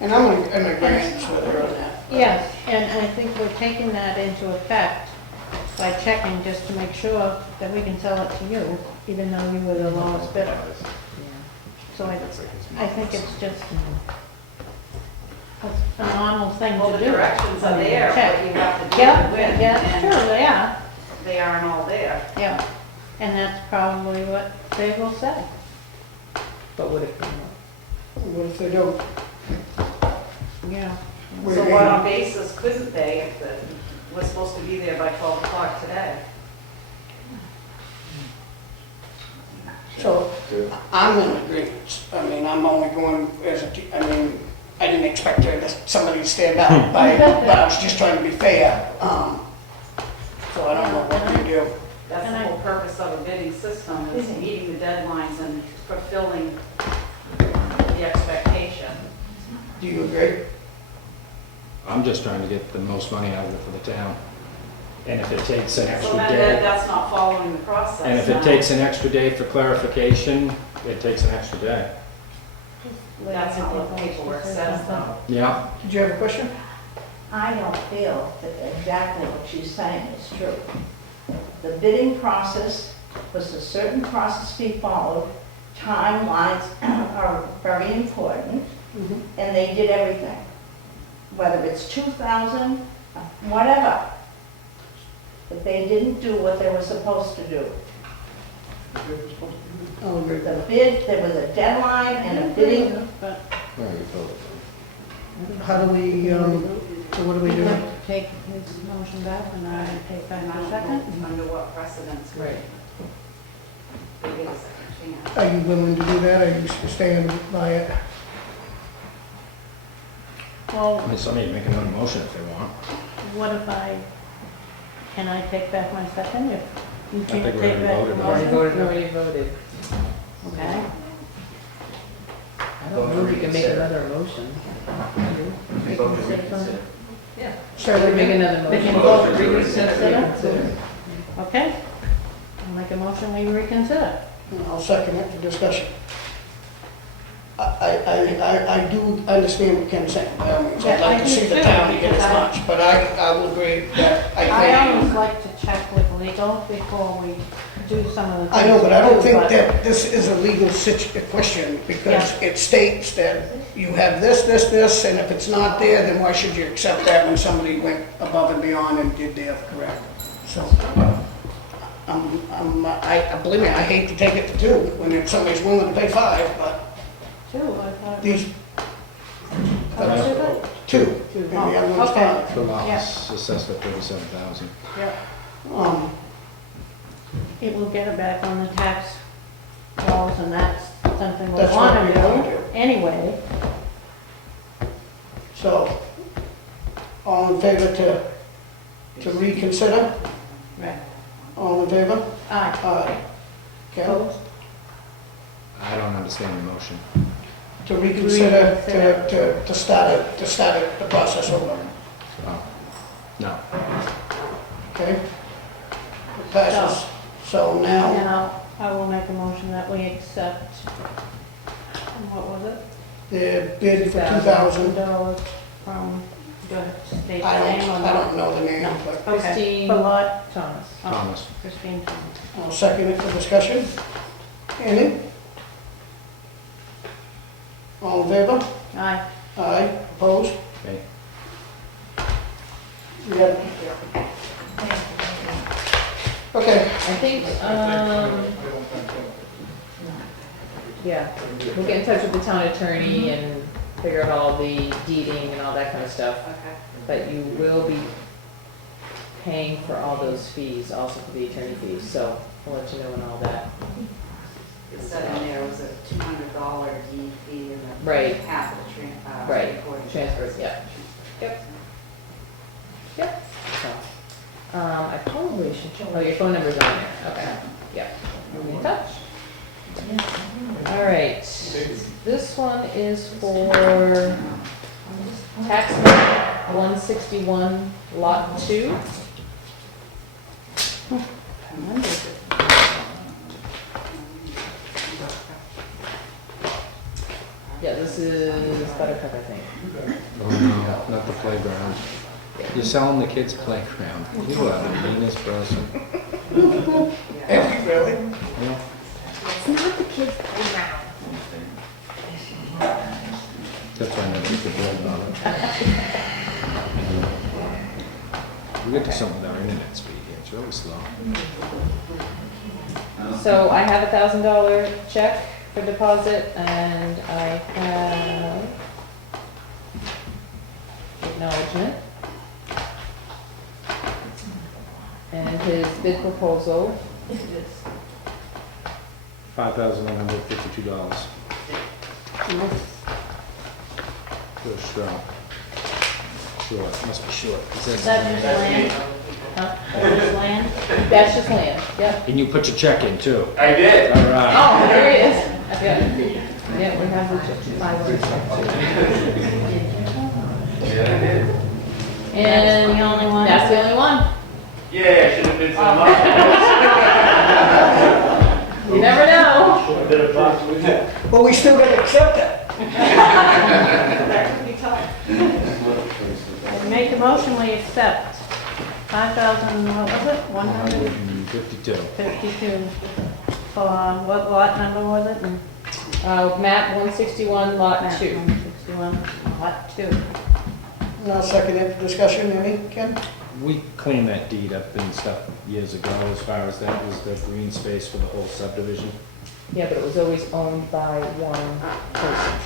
And I'm in agreement with her on that. Yes, and I think we're taking that into effect by checking just to make sure that we can sell it to you, even though you were the lowest bidder. So I think it's just a normal thing Well, to the do. directions are there, Check. but you have to do Yeah, it with, yeah, it's true, and they are, they aren't all there. yeah. And that's probably what they will say. But what if, What if they don't? Yeah. We're So getting- what on basis couldn't they, if we're supposed to be there by 12 o'clock today? So, I'm in agreement. I mean, I'm only going as I mean, I didn't expect somebody to stand up, but I was just trying to be fair. So I don't know what we do. That's the whole purpose of a bidding system, is meeting the deadlines and fulfilling the expectation. Do you agree? I'm just trying to get the most money out of it for the town. And if it takes an So extra then day, that's not following the process. and if it now. takes an extra day for clarification, it takes an extra day. That's not what the paperwork says though. Yeah, Did you have a question? I don't feel that exactly what she's saying is true. The bidding process was a certain process be followed. Timelines are very important, and they did everything. Whether it's 2,000, whatever. But they didn't do what they were supposed to do. I'll agree. The bid, there was a deadline and a bidding. But How do we, so what do we we do? have to take his motion back and I take back And I my don't second. know under what precedence. right. They get a second chance. Are you willing to do that? Are you staying by it? I Well, mean, somebody make another motion if they want. what if can I take back my second if you I can't think we take already back voted the on it. motion? Already voted. Okay. I don't know if you can make another motion. Yeah. Say that Make again? another We motion. can vote to reconsider. Okay. I'll make a motion, we reconsider. I'll second it for discussion. I do understand what Ken's saying. So I'd Yeah, like I to do see the too, town get as because much, but I will agree that I I always think. like to check with legal before we do some of the things. I know, but I don't we do, think but- that this is a legal question because it states that you have this, and if it's not there, then why should you accept that when somebody went above and beyond and did their correct? So, believe me, I hate to take it to 2 when somebody's willing to pay 5, but Two, I thought. these, Oh, is it? 2, and the other one's Okay. 5. The lot's assessed at 37,000. Yeah. It will get it back on the tax rolls, and that's something we That's what want we to wanna do do. anyway. So, all in favor to reconsider? Right. All in favor? Aye. Aye. Ken? Opposed? I don't understand the motion. To reconsider, Reconsider. to start the process over, Oh, no. okay? It passes. So now, Now, I will make a motion that we accept, what was it? the bid for 2,000, $2,000 from the state I name or not? don't know the name, No. but Okay. Christine For what? Thomas. Oh, Thomas. Christine Thomas. I'll second it for discussion. Any? All in favor? Aye. Aye. Opposed? Okay. Yeah. Okay. I think, yeah, we'll get in touch with the town attorney and figure out all the deeding and all that kind of stuff. Okay. But you will be paying for all those fees, also for the attorney fees, so I'll let you know and all that. It said in there was a $200 deed fee and a Right. half of the Right, recording. transfers, yeah. Yep. Yep. So, I probably should, oh, your phone number's on there, okay, yep. We'll be in touch. All right, this one is for tax map 161, lot 2. Yeah, this is Buttercup, I think. Oh, no, not the playground. You're selling the kids' playground. You are the meanest person. Really? Yeah. It's not the kids' playground. That's why I never get the build on it. We get to something with our internet speed here, it's really slow. So I have $1,000 check for deposit, and I have acknowledgement. And his bid proposal. $5,152. Real strong. Short, must be short. Is that just land? Huh? That's just land? That's just land, yep. And you put your check in too. I did. All right. Oh, there he is. Yeah, yeah, we have the 5 words. Yeah, I did. And That's the only one? That's the only one. Yeah, I should have been so much. You never know. But we still gotta accept that. Make a motion, we accept 5,000, what was it, 152 152. for, what lot number was it? Map 161, lot Map 2. 161, lot 2. I'll second it. Discussion, any, Ken? We cleaned that deed up and stuff years ago as far as that was the green space for the whole subdivision. Yeah, but it was always owned by one person.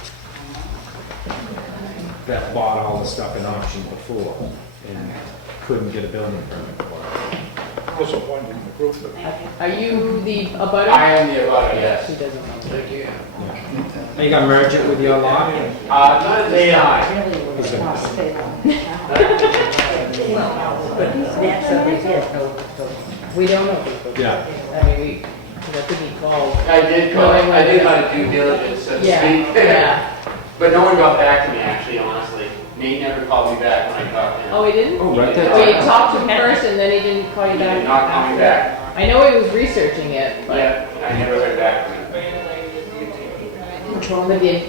That bought all the stuff in auction before and couldn't get a building permit for it. Disappointed in the group. Are you the abutter? I am the abutter, He yes. doesn't know. Thank you. Are you gonna merge it with your lot? Not at this time. Is it- We don't know people. Yeah. I mean, we could be called. I did my due diligence, so to Yeah, speak. yeah. But no one got back to me, actually, honestly. Nate never called me back when I talked to him. Oh, he didn't? Oh, right Oh, there. you talked to him first and then he didn't call you He back? did not call me back. I know he was researching it, but. Yeah, I never heard back from him. Which one? But the,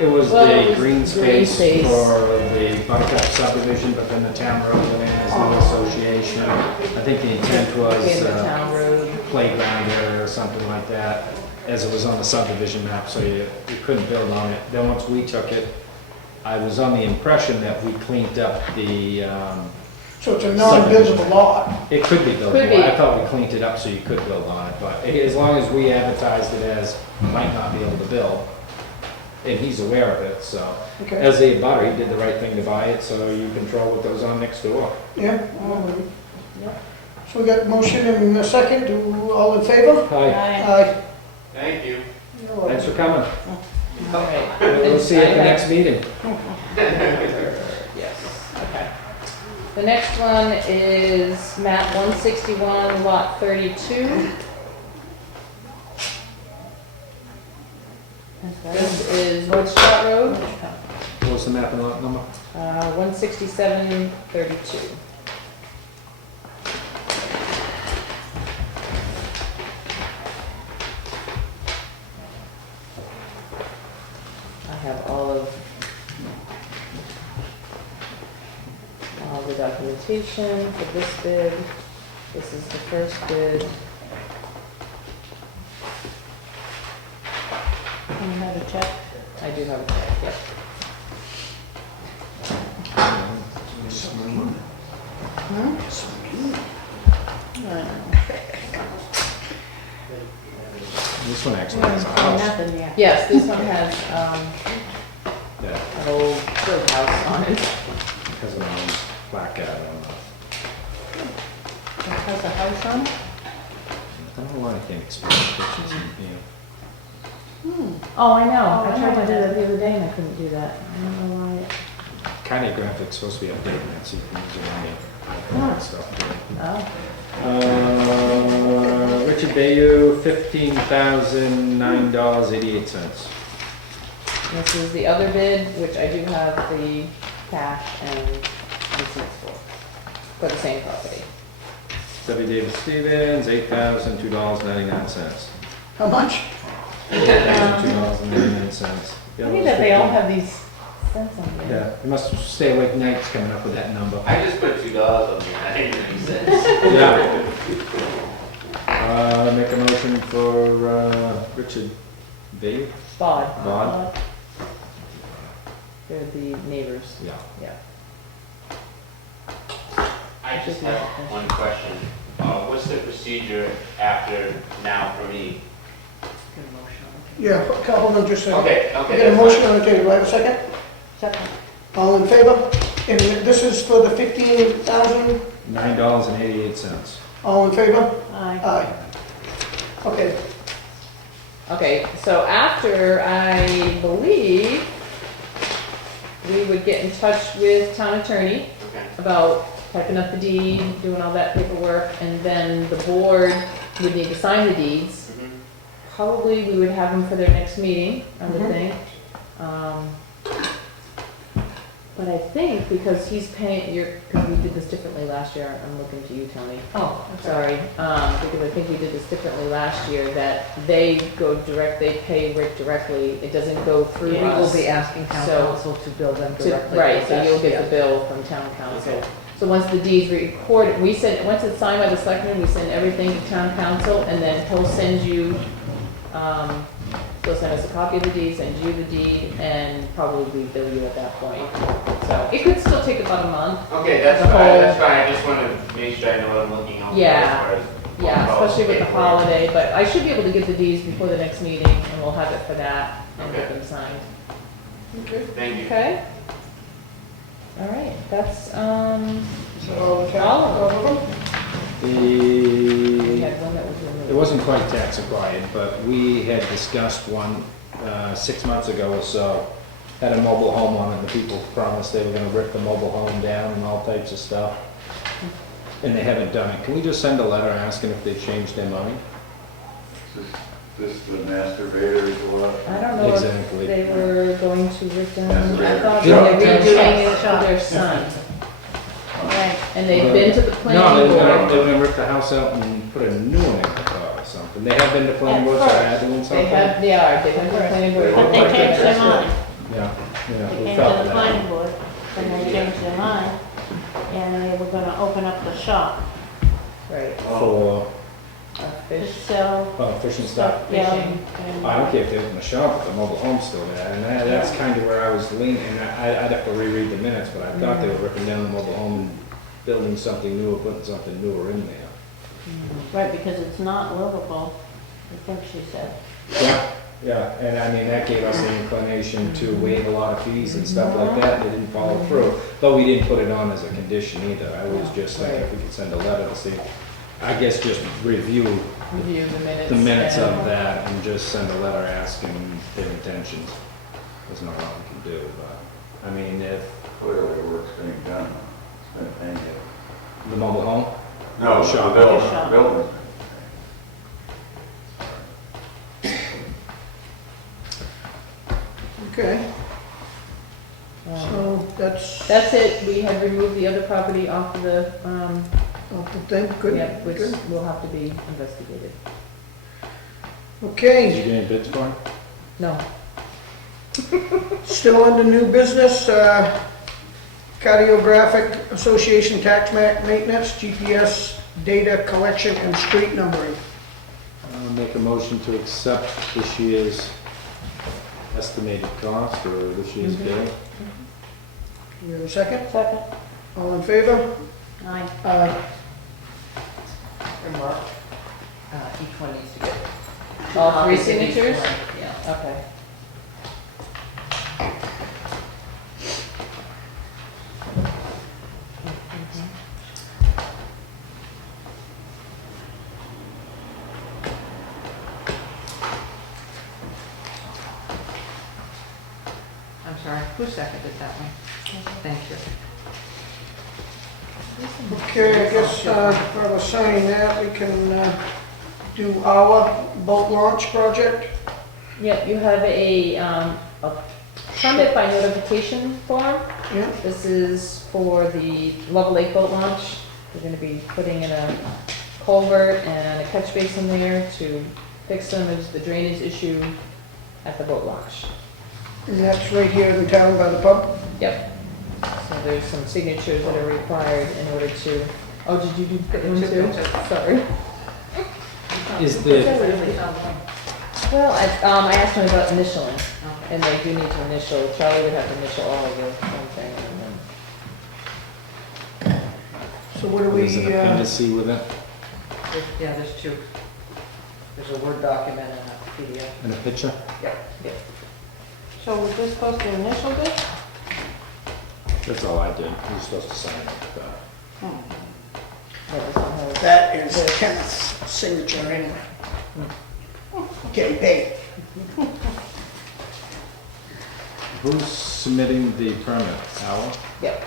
It was Well, it the was green green space space. for the Buttercup subdivision, but then the town road went in as no association. I think the intent was in the town road. playground area or something like that, as it was on the subdivision map, so you couldn't build on it. Then once we took it, I was on the impression that we cleaned up the, So it's a non-buildable lot. it could be Could buildable. be. I thought we cleaned it up so you could build on it, but as long as we advertised it as might not be able to build, and he's aware of it, so. Okay. As the abutter, he did the right thing to buy it, so you control what goes on next door. Yeah? So we got motion and a second. All in favor? Hi, Aye. Thank you. thanks for coming. All right. We'll see you at the next meeting. Yes, okay. The next one is map 161, lot 32. This is Woodstock Road, What's the map and lot number? 16732. I have all the documentation for this bid. This is the first bid. You have a check? I do have a check, yep. This one actually has a house. Nothing yet. Yes, this one has, Yeah, an old brick house on it. has an old placard on it. It has a house on it? I don't know why I can't explain the pictures in here. Oh, I know, I tried to do that the other day and I couldn't do that. I don't know why. Kind of graphics supposed to be updated, that so you can use it on your stuff. Oh, Richard Bayou, $15,009.88. this is the other bid, which I do have the cash and receipts for the same property. W. Davis Stevens, $8,002.99. How much? $8,002.99. Funny that they all have these cents on there. Yeah, you must stay awake nights coming up with that number. I just put $2 on here, I didn't make sense. Yeah. Make a motion for Richard V. Bod. Bod. They're the neighbors. Yeah. Yeah. I just have one question. What's the procedure after now for me? Get a motion on Yeah, hold on just a second. Okay, I okay. got a that's motion fine. on the table, do I have a second? Second. All in favor? And this is for the 15,000, $9.88. all in favor? Aye. Aye. Okay, Okay, so after, I believe, we would get in touch with town attorney Okay. about typing up the deed, doing all that paperwork, and then the board would need to sign the deeds. Mhm. Probably we would have them for their next meeting, I would Mhm. think. But I think because he's paying, because we did this differently last year, I'm looking to you, Tony. Oh, Sorry, because I think we did this differently last year, that they go direct, they pay Rick directly, it doesn't go through We will us. be asking town So- council to bill them To- directly. Right, so you'll Yeah. get the bill from town council. Okay. So once the deed's recorded, once it's signed by the selectmen, we send everything to town council, and then he'll send you, he'll send us a copy of the deed, send you the deed, and probably bill you at that point. So it could still take about a month. Okay, that's The fine, whole- that's fine, I just want to make sure I know what I'm looking out for Yeah. as far as. Yeah, phone calls, especially with the paperwork. holiday, but I should be able to get the deeds before the next meeting, and we'll have it for that, and get Okay. them signed. Thank you. Okay? All right, that's, so all the All town, of all of them? we The, had one that was removed. it wasn't quite tax acquired, but we had discussed one 6 months ago or so. Had a mobile home on it, and the people promised they were gonna rip the mobile home down and all types of stuff. And they haven't done it. Can we just send a letter asking if they changed their mind? This the masturbators or what? I don't know Exactly. if they were going to rip down, That's I weird. thought they Yeah. were redoing it for their son. Right. And they've been to the No, planning they were board. gonna rip the house out and put a new one in, I thought, or something. They have been to planning At board, so first. they're doing They something? have, they've been to the planning board. But they changed their mind. Yeah, They we came felt to the that. planning board, and they changed their mind, and they were gonna open up the shop Right, For, to fish, sell fish and stuff. stuff, yeah. Fishing. and- I don't care if they open a shop, but the mobile home's still there, and that's kind of where I was leaning, and I'd have to reread the minutes, but I thought they were ripping down the mobile home and building something new, or putting something newer in there. Right, because it's not livable, I think she said. Yeah, and I mean, that gave us the inclination to waive a lot of fees and stuff like that, and they didn't follow through. But we didn't put it on as a condition either, I was just thinking if we could send a letter to see, I guess just review review the the minutes and- of that and just send a letter asking their intentions. There's not a lot we can do, but, I mean, if Clearly work's being done. It's been painted. the mobile home, No, Shop. the building, Shop. building's been Okay, Um, so that's, That's it, we had removed the other property off of the, off the thing, good, yeah, which good. will have to be investigated. did Okay, you get any bids for it? No, still under new business, Cardiographic Association tax maintenance, GPS data collection and street numbering. I'll make a motion to accept this year's estimated cost, or this year's bill. Do we have a second? Second. All in favor? Aye. Aye. Remark, each one needs to get. all three copies of each signatures? one. Yeah. Okay. I'm sorry, who seconded that one? Thank you. Okay, I guess, while we're signing that, we can, do our boat launch project. Yep, you have a permit by notification form. Yeah. This is for the Level Lake boat launch. We're gonna be putting in a culvert and a catch basin there to fix some of the drainage issue at the boat launch. And that's right here in town by the pub? Yep. So there's some signatures that are required in order to, oh, did you do them too? Sorry. Is the, Well, I asked them about initialing, and they do need to initial, Charlie would have to initial all of the one thing, and then, So what do we, is an appendice with it Yeah, there's two. There's a Word document and a PDF. and a picture? So was this supposed to initial this? That's all I did. You're supposed to sign it. that was on her. that is Kenneth's signature anyway. Getting paid. Who's submitting the permit? Al? Yep.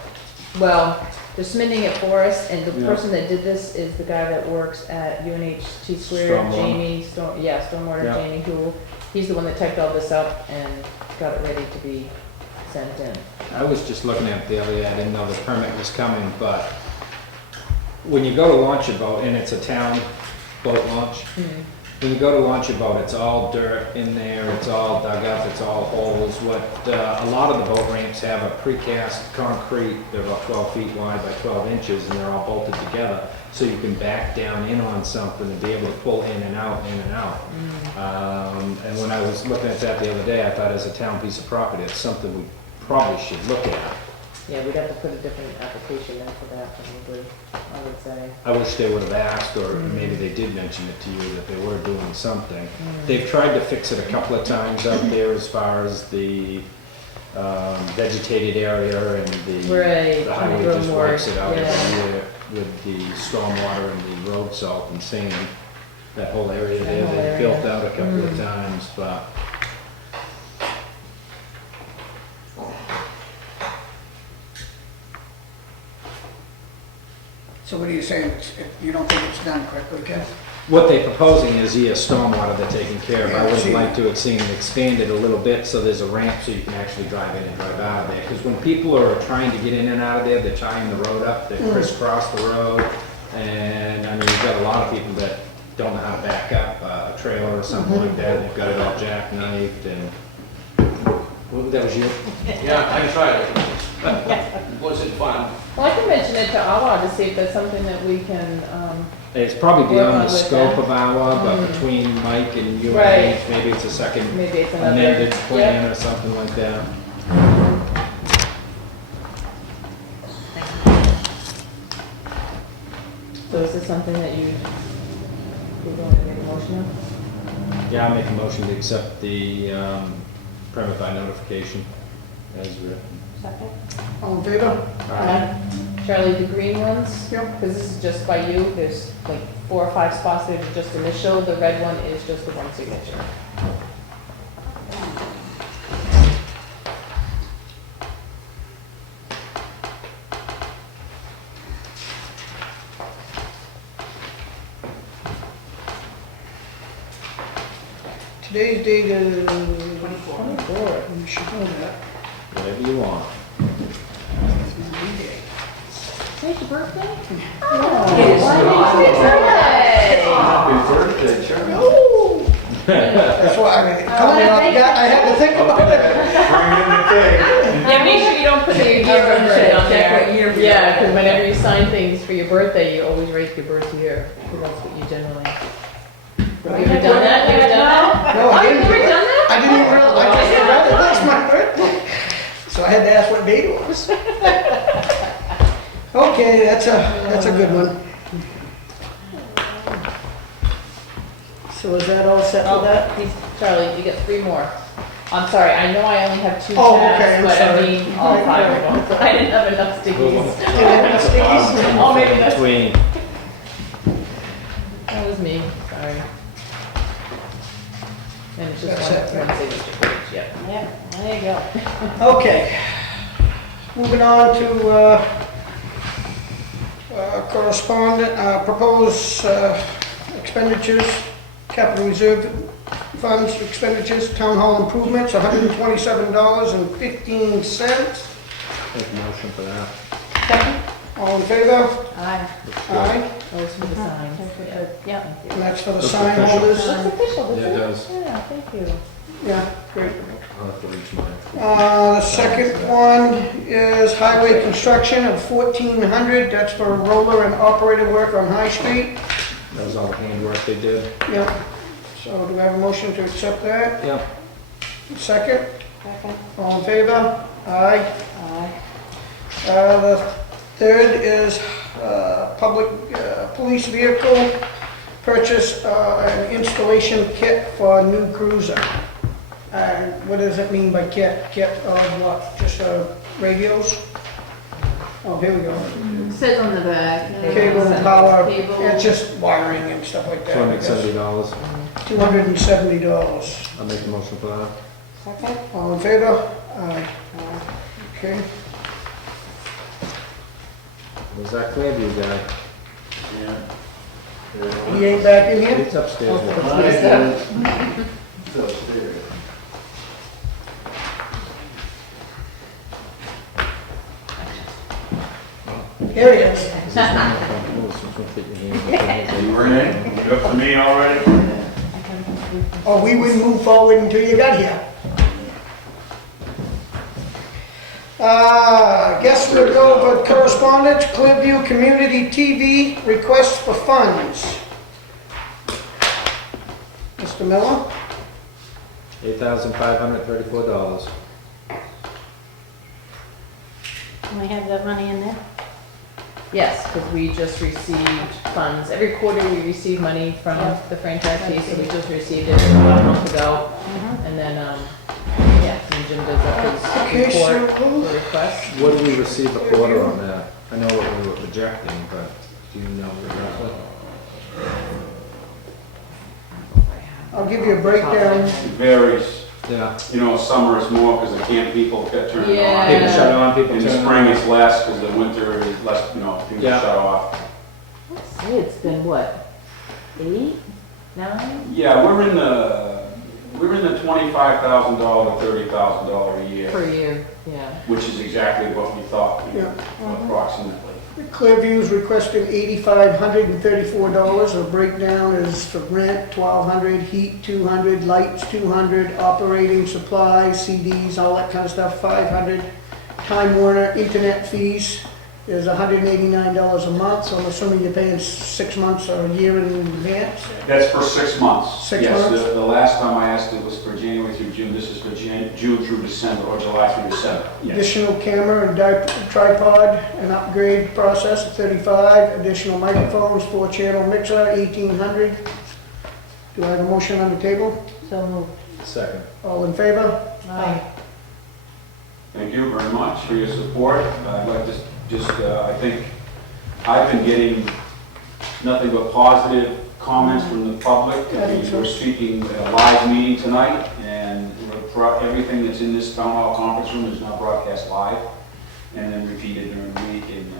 Well, they're submitting it for us, and the Yeah. person that did this is the guy that works at UNHT Square, Stormwater. Jamie, Stormwater Yeah. Jamie, who, he's the one that typed all this up and got it ready to be sent in. I was just looking at it the other day. I didn't know the permit was coming, but when you go to launch a boat, and it's a town boat launch, when you go to launch a boat, it's all dirt in there, it's all dug up, it's all holes. What a lot of the boat ramps have a precast concrete, they're about 12 feet wide by 12 inches, and they're all bolted together, so you can back down in on something and be able to pull in and out, in and out. And when I was looking at that the other day, I thought as a town piece of property, it's something we probably should look at. Yeah, we'd have to put a different application in for that, probably, I would say. I wish they would have asked, or maybe they did mention it to you, that they were doing something. They've tried to fix it a couple of times out there as far as the vegetated area and the Right, the trying to highway grow just more, wipes it out yeah. every year with the stormwater and the road salt and sand. That whole area That there, whole they area. built out a couple of times, but So what are you saying? You don't think it's done correctly, Ken? what they're proposing is, stormwater they're taking care of. I Yeah, would have see. liked to have seen it expanded a little bit, so there's a ramp so you can actually drive in and drive out of there. Because when people are trying to get in and out of there, they're tying the road up, they crisscross the road. And, I mean, you've got a lot of people that don't know how to back up a trailer or something like that. They've got it all jackknifed and, well, that was you? Yeah, I tried it. Was it fun? Well, I can mention it to Awa to see if that's something that we can, It's probably Work beyond on the with scope that. of our, but between Mike and you, Right. maybe it's a second maybe it's another. amended plan Yep. or something like that. So is this something that you're going to make a motion of? Yeah, I'll make a motion to accept the permit by notification as written. Second? All in favor? Charlie, the green ones? Yep. Because this is just by you, there's like 4 or 5 spots there to just initial, the red one is just the one signature. Today's date is... 24. 24. You should know that. Whatever you want. It's my day. Today's your birthday? Yes. Happy Happy birthday, Charlie. Ooh. That's why I had to think about it. Bring in the cake. Yeah, make sure you don't put your year number down Check what year there. we Yeah, are. because whenever you sign things for your birthday, you always write your birth year, because that's what you generally. Have you ever done that? You ever done that? No, I Oh, you've didn't. never done that? I didn't realize, I just forgot that that's my birthday. So I had to ask what date it was. Okay, that's a good one. So is that all set Oh, for that? Charlie, you get 3 more. I'm sorry, I know I only have 2 Oh, tabs, okay, I'm but I sorry. mean, all 5 of them, so I didn't have enough stickies. Stickies? Oh, maybe that's, Between, that was me, sorry. And it's just That's it. one signature page, yep. Yeah, there you go. Okay. Moving on to correspondent, proposed expenditures, capital reserve funds expenditures, town hall improvements, $127.15. Make a motion for that. Second? All in favor? Aye. Aye. Those for the signs. Yeah. And that's for the Looks sign official. holders? Looks official, doesn't Yeah, it does. Yeah, thank you. Yeah, great. I'll have to reach mine. The second one is highway construction of 1,400, that's for roller and operator work on High Street. That was all the handwork they did. Yep. So do I have a motion to accept that? Yeah. Second? Second. All in favor? Aye. Aye. The third is public police vehicle purchase an installation kit for a new cruiser. And what does it mean by kit? Kit of what? Just radios? Oh, here we go. It says on the back. Cable, power, Cable. it's just wiring and stuff like that. $270. $270. I'll make a motion for that. Second? All in favor? Aye. Okay. Was that Clearview guy? He ain't back in here? It's upstairs. Here he is. You were in? You up to me already? Oh, we wouldn't move forward until you got here. Guess we'll go over correspondence, Clearview Community TV, requests for funds. Mr. Miller? $8,534. Can we have that money in there? Yes, because we just received funds. Every quarter we receive money from the franchise fee, so we just received it about a month ago. And then, yeah, and Jim does up Okay, his so report for requests. What did we receive a quarter on that? I know what we were projecting, but do you know roughly? I'll give you a breakdown. It varies. Yeah. You know, summer is more because the camp people get turned Yeah. on. People shut on, people In the turn spring, on. it's less because the winter is less, you know, things Yeah. are shut off. Let's say it's been what, 8, 9? Yeah, we're in the $25,000 to $30,000 a year, Per year, yeah. which is exactly what we thought, Yeah. approximately. Clearview's requesting $8,534. The breakdown is for rent, $1,200, heat, $200, lights, $200, operating supplies, CDs, all that kind of stuff, $500. Time Warner internet fees is $189 a month, so I'm assuming you're paying 6 months or a year in advance. That's for 6 months. 6 Yes, months? the last time I asked it was for January through June. This is for June through December, or July through December. Yes. Additional camera and tripod and upgrade process at $35. Additional microphones, 4-channel mixer, $1,800. Do I have a motion on the table? So moved. Second. All in favor? Aye. Thank you very much for your support. I'd like to I think I've been getting nothing but positive comments from the public. I think so. We're speaking at a live meeting tonight, and everything that's in this town hall conference room is now broadcast live and then repeated during the week. And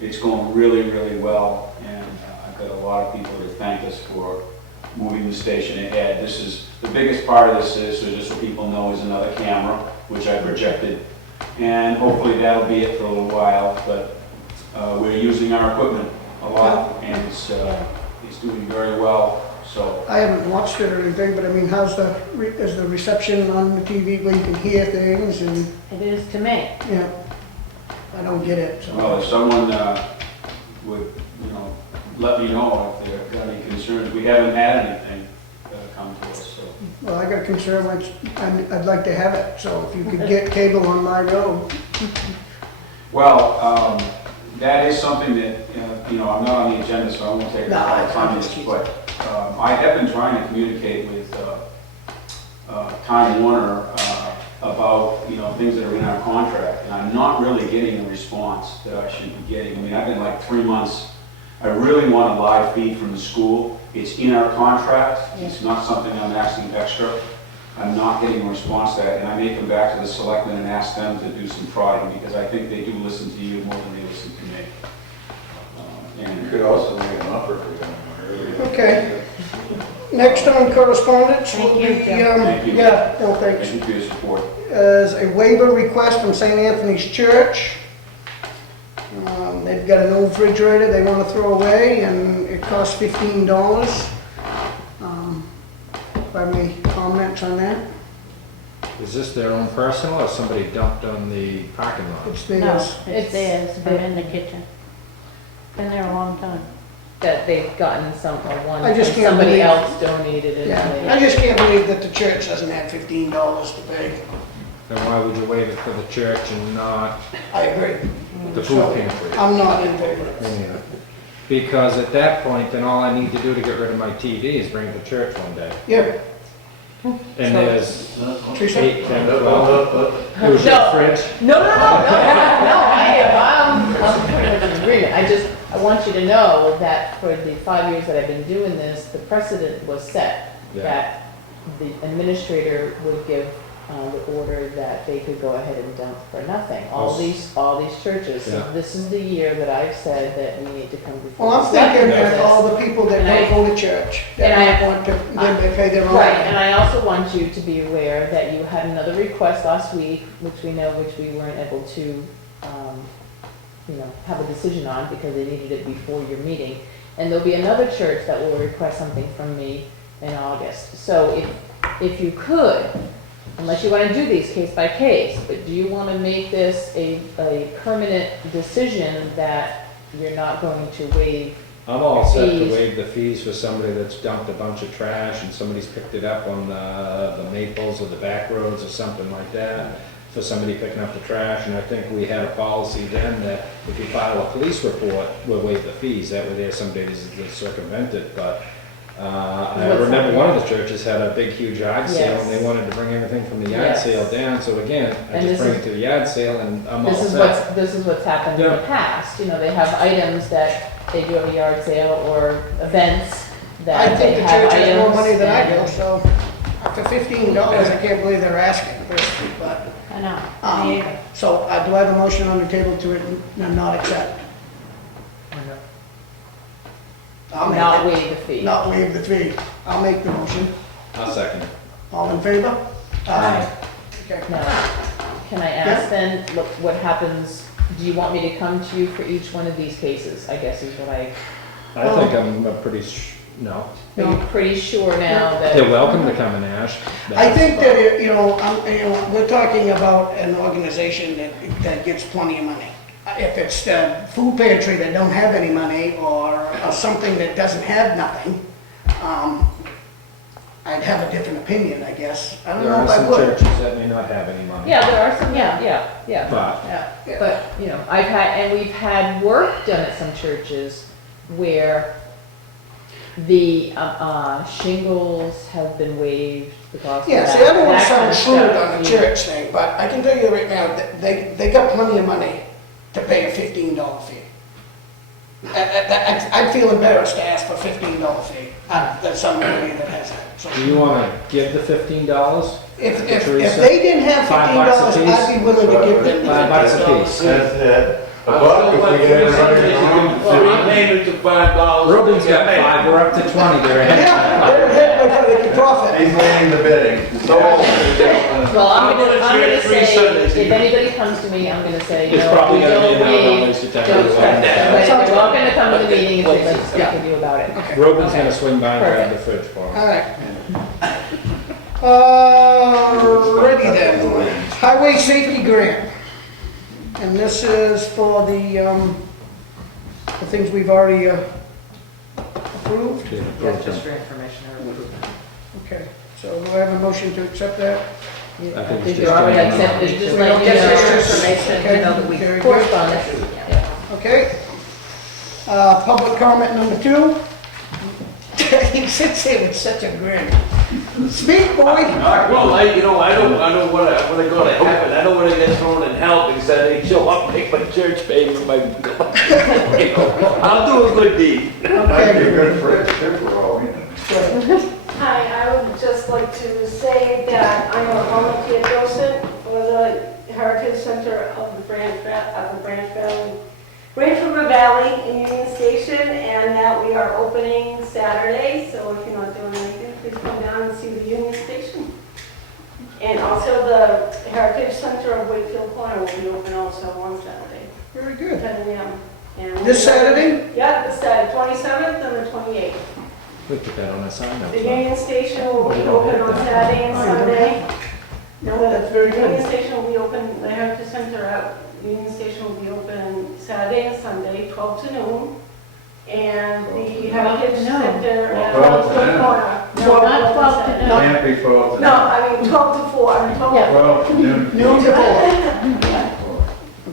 it's going really, really well. And I've got a lot of people to thank us for moving the station ahead. This is the biggest part of this is, so just so people know, is another camera, which I projected. And hopefully that'll be it for a little while, but we're using our equipment a lot, and it's doing very well, so. I haven't watched it or anything, but I mean, is the reception on the TV where you can hear things and, It is to me. yeah, I don't get it, so. Well, if someone would, let me know if they've got any concerns. We haven't had anything come to us, so. Well, I got a concern, which I'd like to have it, so if you could get cable on my road. Well, that is something that, I'm not on the agenda, so I won't take a No, lot of time on just this, keep but I have been trying to communicate with Time Warner about, things that are in our contract, and I'm not really getting the response that I should be getting. I mean, I've been like 3 months. I really want a live feed from the school. It's in our contract. It's not something I'm asking extra. I'm not getting a response to that, and I may come back to the selectmen and ask them to do some prodding, because I think they do listen to you more than they listen to me. You could also make an offer for them earlier. Okay. Next on correspondence will Thank be, you, Joe. Thank you. yeah, no, thanks. Thank you for your support. As a waiver request from St. Anthony's Church. They've got an old refrigerator they want to throw away, and it costs $15. Any comments on that? Is this their own personal or somebody dumped on the parking lot? It's No, theirs. it's theirs, they're in the kitchen. Been there a long time. That they've gotten one, I just can't somebody believe- else donated it. Yeah, I just can't believe that the church doesn't have $15 to pay. Then why would you waive it for the church and not I agree. the food pantry? I'm not in favor. Me neither. Because at that point, then all I need to do to get rid of my TV is bring it to church one day. Yeah. And there's Teresa? 8, 10, 12. It was your fridge. No, I'm pretty much in agreement. I want you to know that for the 5 years that I've been doing this, the precedent was set Yeah. that the administrator would give the order that they could go ahead and dump for nothing. All these churches. So Yeah. this is the year that I've said that we need to come before. Well, I'm the thinking selectmen that with all this. the people that And I- don't go to church, that and I- don't want to, then they pay their own. Right, and I also want you to be aware that you had another request last week, which we weren't able to, have a decision on because they needed it before your meeting. And there'll be another church that will request something from me in August. So if you could, unless you want to do these case by case, but do you want to make this a permanent decision that you're not going to waive? I'm all set to Fees. waive the fees for somebody that's dumped a bunch of trash and somebody's picked it up on the Maples or the back roads or something like that, for somebody picking up the trash. And I think we had a policy then that if you file a police report, we'll waive the fees. That way there's some days that circumvent it, but I remember one of the churches had a big, huge yard sale, and they wanted to bring everything from the yard Yes. sale down, so again, I And just this bring is- it to the yard sale and I'm all This is set. what's happened in the Yeah. past, they have items that they do have a yard sale or events I that think they the have church has more items. money than I do, and- so for $15, I can't believe they're asking, personally, but, I know. so do I have a motion on the table to not accept? I'll make Not it. waive the fee. Not waive the fee. I'll make the motion. I'll second it. All in favor? Aye. Okay. Now, can I ask then, what happens, do you want me to come to you for each one of these cases, I guess is what I think I'm no. are you pretty sure now that? They're welcome to come and ask. I think that, we're talking about an organization that gets plenty of money. If it's the food pantry that don't have any money, or something that doesn't have nothing, I'd have a different opinion, I guess. I don't There know are if I some would. churches that may not have any money. Yeah, there are some, Yeah. yeah. But Yeah. But, we've had work done at some churches where the shingles have been waived, the cost of Yeah, that. see, I don't want to that kind sound of shrewd stuff. on the church thing, but I can tell you right now, that they got plenty of money to pay a $15 fee. I'd feel embarrassed to ask for a $15 fee. There's somebody that has that. So do you want to give the $15? if Teresa? they didn't have $5 a $15, piece? I'd be willing to give them the $5 a $15. piece. That's it. A buck if we get everybody to do three payments of $5. Ruben's got 5, we're up to 20 there. Yeah, they're ahead by the profit. He's leading the bidding. So, Well, I'm gonna three say, Sundays. if anybody comes to me, I'm gonna say, It's probably we gonna be don't an hour, waive, waste of time. don't expect that. But Sounds they're welcome to come to the meeting and say, let's speak Yeah. with you about it. Okay. Ruben's gonna swing by and grab the fridge for him. All right. Ready then. Highway safety grant. And this is for the things we've already approved. Yeah, Yeah, just for information. Okay, so do I have a motion to accept that? I think it's Did you just already doing accept it. it, just We let don't you get know. this information, Okay, you know, that we- very good. Correspondence. Okay. Public comment number 2. He sits here with such a grin. Speak, boy. Well, I don't want to go to heaven. I don't want to get thrown in hell because I didn't show up and make my church payment. I'll do a good deed. might be a good fridge too for all we know. Hi, I would just like to say that I am a volunteer docent for the Heritage Center of the Branch River Valley in Union Station, and that we are opening Saturday, so if you're not doing anything And also the Heritage Center of Wakefield Corner will be open also on Saturday, Very good. 10 a.m. And This Saturday? Yeah, this Saturday, 27th and the 28th. We put that on a sign up. The Union Station will be open on Saturday and Sunday. No, that's very The Union good. Station will be open, the Heritage Center at Union Station will be open Saturday and Sunday, 12 to noon. And the Heritage Center at 12 to Wakefield noon. Corner. No, not 12 to noon. Can't be 12 to No, I mean 12 to 4, I mean 12 to Yeah. 12 to noon. Noon to 4.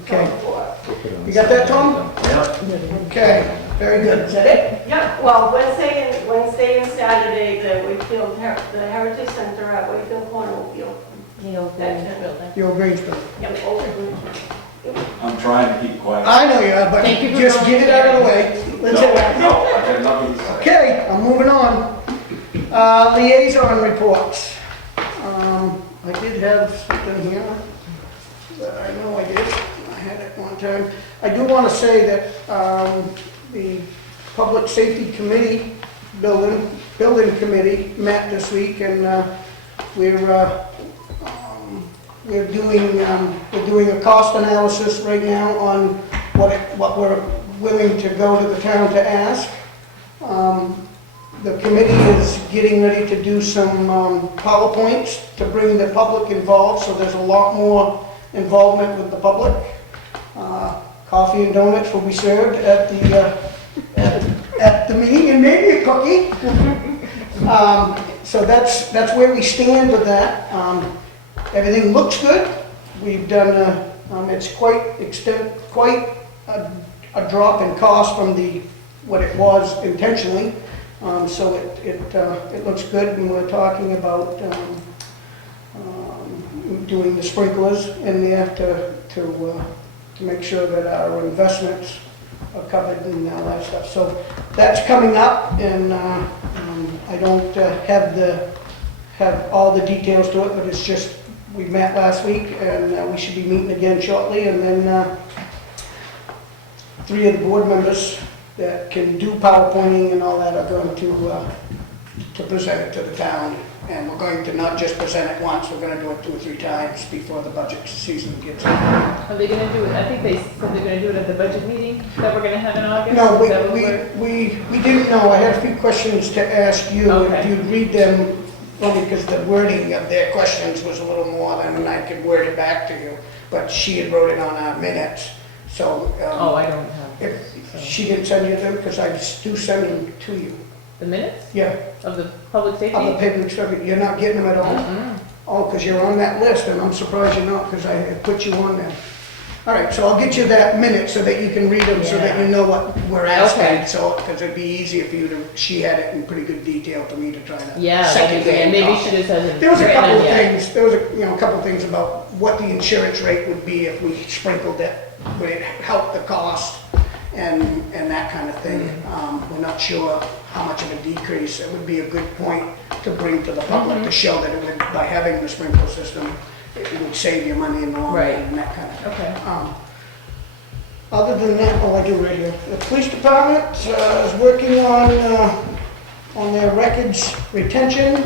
Okay. You got that, Tom? Yeah. Okay, very good. Is that it? Yeah, well, Wednesday and Saturday, the Heritage Center at Wakefield Corner will be open. The old Grange building. Your Grange building. Yep, open. I'm trying to keep quiet. I know you are, but Thank you for just going get it out of the way. Let's No, hit it. no, I got nothing to say. Okay, I'm moving on. Liaison reports. I did have something here that I know I did. I had it one time. I do want to say that the Public Safety Committee, Building Committee met this week, and we're doing a cost analysis right now on what we're willing to go to the town to ask. The committee is getting ready to do some PowerPoints to bring the public involved, so there's a lot more involvement with the public. Coffee and donuts will be served at the meeting, and maybe a cookie. So that's where we stand with that. Everything looks good. We've done, it's quite a drop in cost from what it was intentionally. So it looks good, and we're talking about doing the sprinklers in there to make sure that our investments are covered and all that stuff. So that's coming up, and I don't have all the details to it, but it's just, we met last week, and we should be meeting again shortly, and then 3 of the board members that can do PowerPointing and all that are going to present it to the town. And we're going to not just present it once, we're going to do it 2 or 3 times before the budget season gets in. Are they gonna do it, I think they said they're gonna do it at the budget meeting that we're gonna have in August? No, Is that what we're- we didn't know. I had a few questions to ask you. If Okay. you'd read them, only because the wording of their questions was a little more than I could word it back to you. But she had wrote it on our minutes, so. Oh, I don't have If those, so. she didn't send you them, because I do send them to you. The minutes Yeah, of the public safety? of the paper, you're not getting them at all? Mm-mm. Oh, because you're on that list, and I'm surprised you're not, because I had put you on there. All right, so I'll get you that minute so that you can read them, so that you know what we're asking. Okay. So, because it'd be easier for you to, she had it in pretty good detail for me to try to. Yeah, second maybe, hand maybe copy. she just hasn't. There was a written couple of them yet. things, there was a couple of things about what the insurance rate would be if we sprinkled it, would it help the cost and that kind of thing. We're not sure how much of a decrease. It would be a good point to bring to the public to show that it would, by having the sprinkler system, it would save you money in the long run Right. and that kind of thing. Okay. Other than that, oh, I do right here. The police department is working on their records retention,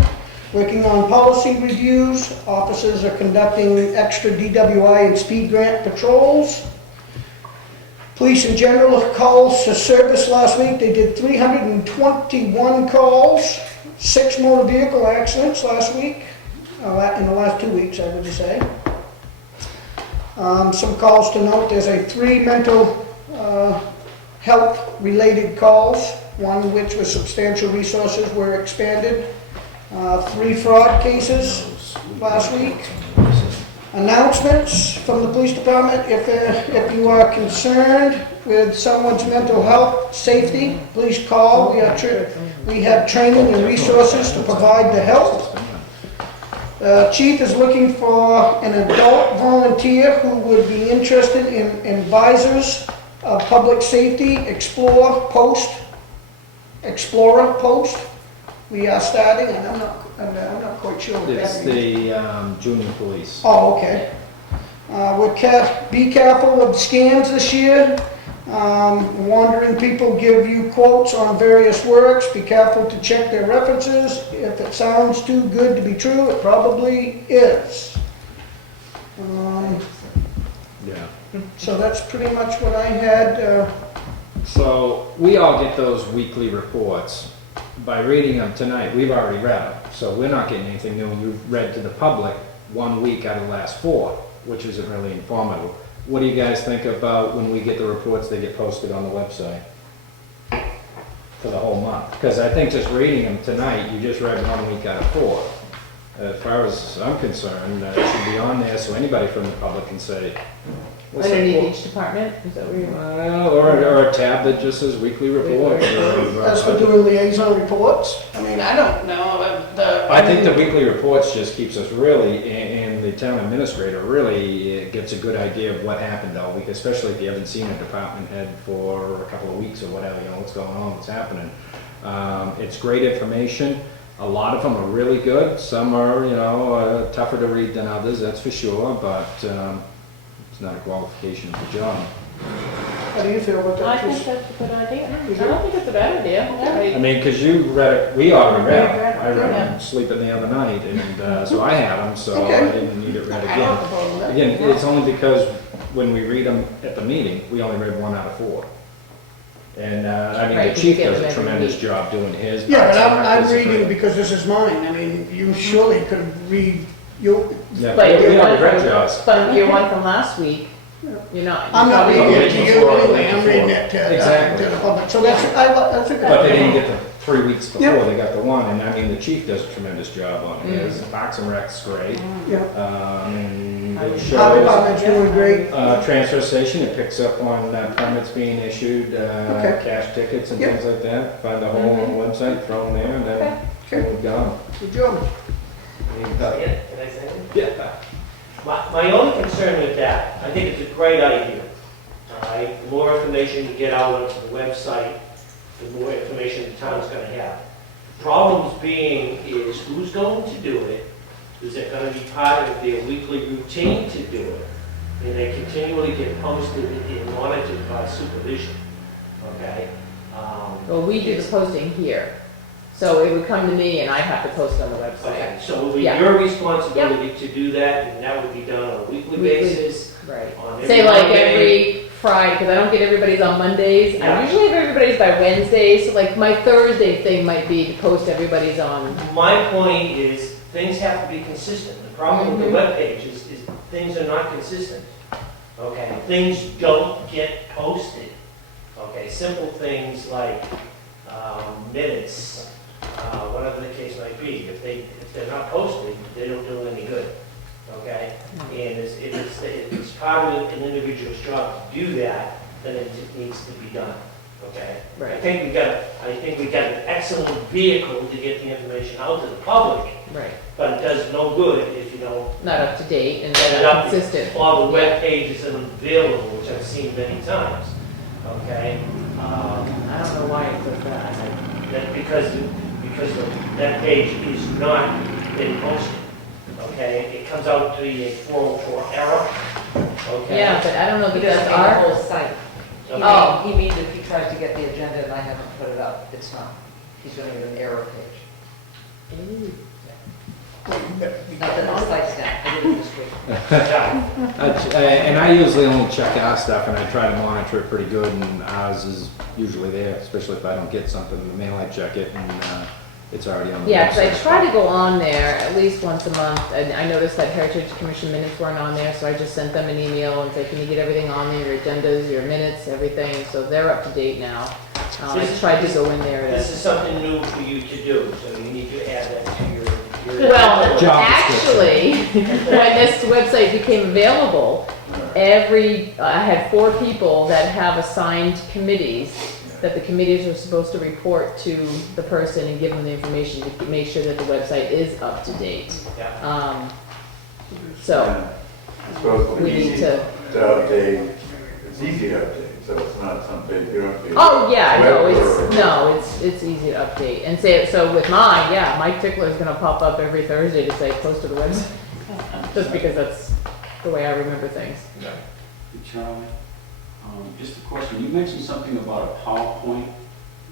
working on policy reviews. Officers are conducting extra DWI and speed grant patrols. Police in general calls to service last week. They did 321 calls, 6 motor vehicle accidents last week, in the last 2 weeks, I would say. Some calls to note, there's 3 mental health related calls, one which was substantial resources were expanded, 3 fraud cases last week. Announcements from the police department: if you are concerned with someone's mental health safety, please call. We have training and resources to provide the help. Chief is looking for an adult volunteer who would be interested in advisors of public safety, Explorer Post. We are starting, and I'm not quite sure what that It's means. the junior police. Oh, okay. Be careful of scams this year. Wandering people give you quotes on various works. Be careful to check their references. If it sounds too good to be true, it probably is. Yeah. So that's pretty much what I had. So we all get those weekly reports. By reading them tonight, we've already read them. So we're not getting anything new. You've read to the public 1 week out of the last 4, which isn't really informative. What do you guys think about when we get the reports, they get posted on the website for the whole month? Because I think just reading them tonight, you just read 1 week out of 4. As far as I'm concerned, it should be on there so anybody from the public can say, what's that Underneath quote? each department, is that where you're? Well, or a tab that just says weekly reports. As for doing liaison reports, I mean, I don't know. I think the weekly reports just keeps us really, and the town administrator really gets a good idea of what happened all week, especially if you haven't seen a department head for a couple of weeks or whatever, you know, what's going on, what's happening. It's great information. A lot of them are really good. Some are, you know, tougher to read than others, that's for sure, but it's not a qualification for the job. How do you feel about I that, think Trish? that's a good idea. I don't think it's a bad idea. I mean, because you read it, we already read We read them. it, I read yeah. them sleeping the other night, and so I had them, so I Okay. didn't need it read I don't have a again. problem with that. Again, it's only because when we read them at the meeting, we only read 1 out of 4. And, I mean, Right, the you chief get does them a every tremendous week. job doing his. Yeah, but Parks and Rec I'm is reading great. because this is mine. I mean, you surely could read, you, Yeah, But we your already one read from, yours. but your one from last week, you're not. I'm not you're reading probably- it to you anyway, I'm reading it Exactly. to the public. So that's a good. But they didn't get the 3 weeks before, Yep. they got the 1, and I mean, the chief does a tremendous job on his. Parks and Rec's great. Yeah. And it Our shows. department's doing great. Transfer station, it picks up on permits being issued, Okay. cash tickets and Yep. things like that. Find the whole on the website, throw them there, and then Okay. we've got 'em. Good job. Can I say anything? Yeah. My only concern with that, I think it's a great idea. All right, the more information you get out onto the website, the more information the town's gonna have. Problems being is who's going to do it? Is it gonna be part of their weekly routine to do it? And they continually get posted and monitored by supervision, okay? Well, we do the posting here. So it would come to me and I'd have to post it on the Okay, website. so it would be Yeah. your responsibility to do that, and that would be done on a weekly Weekly. basis. Right. On every Say like Monday. every Friday, because I don't get everybody's on Mondays. Yeah. I usually have everybody's by Wednesdays, so like my Thursday thing might be to post everybody's on. My point is, things have to be consistent. The problem with the Mhm. webpage is things are not consistent. Okay, things don't get posted. Okay, simple things like minutes, whatever the case might be. If they're not posted, they don't do any good. Okay, and it's part of an individual's job to do that, then it needs to be done. Okay. Right. I think we got an excellent vehicle to get the information out to the public, Right. but it does no good if you don't Not up to date and set it not up. consistent. Or the web page isn't available, which I've seen many times. Okay. I don't know why it says that. That because that page is not been posted. Okay, it comes out to be a 404 error. Okay. Yeah, but I don't know He because doesn't make a our, whole site. Oh. He means if he tries to get the agenda and I haven't put it up, it's not. He's gonna get an error page. Not that the site's down, I did it this week. And I usually only check our stuff, and I try to monitor it pretty good, and ours is usually there, especially if I don't get something in the mail, I check it, and it's already on the website. yeah, because I try to go on there at least once a month, and I noticed that Heritage Commission minutes weren't on there, so I just sent them an email and said, can you get everything on there, your agendas, your minutes, everything, so they're up to date now. I tried to go in there This to. is something new for you to do, so you need to add that to your. Well, Job actually, when this website became available, I had 4 people that have assigned committees, that the committees are supposed to report to the person and give them the information to make sure that the website is up to date. So, we need to. update, it's easy to update, so it's not something you don't have to. Oh, yeah, it's easy to update. And say, so with mine, yeah, Mike Tickler's gonna pop up every Thursday to say, post to the website. Just because that's the way I remember things. Charlie, Just a question, you mentioned something about a PowerPoint.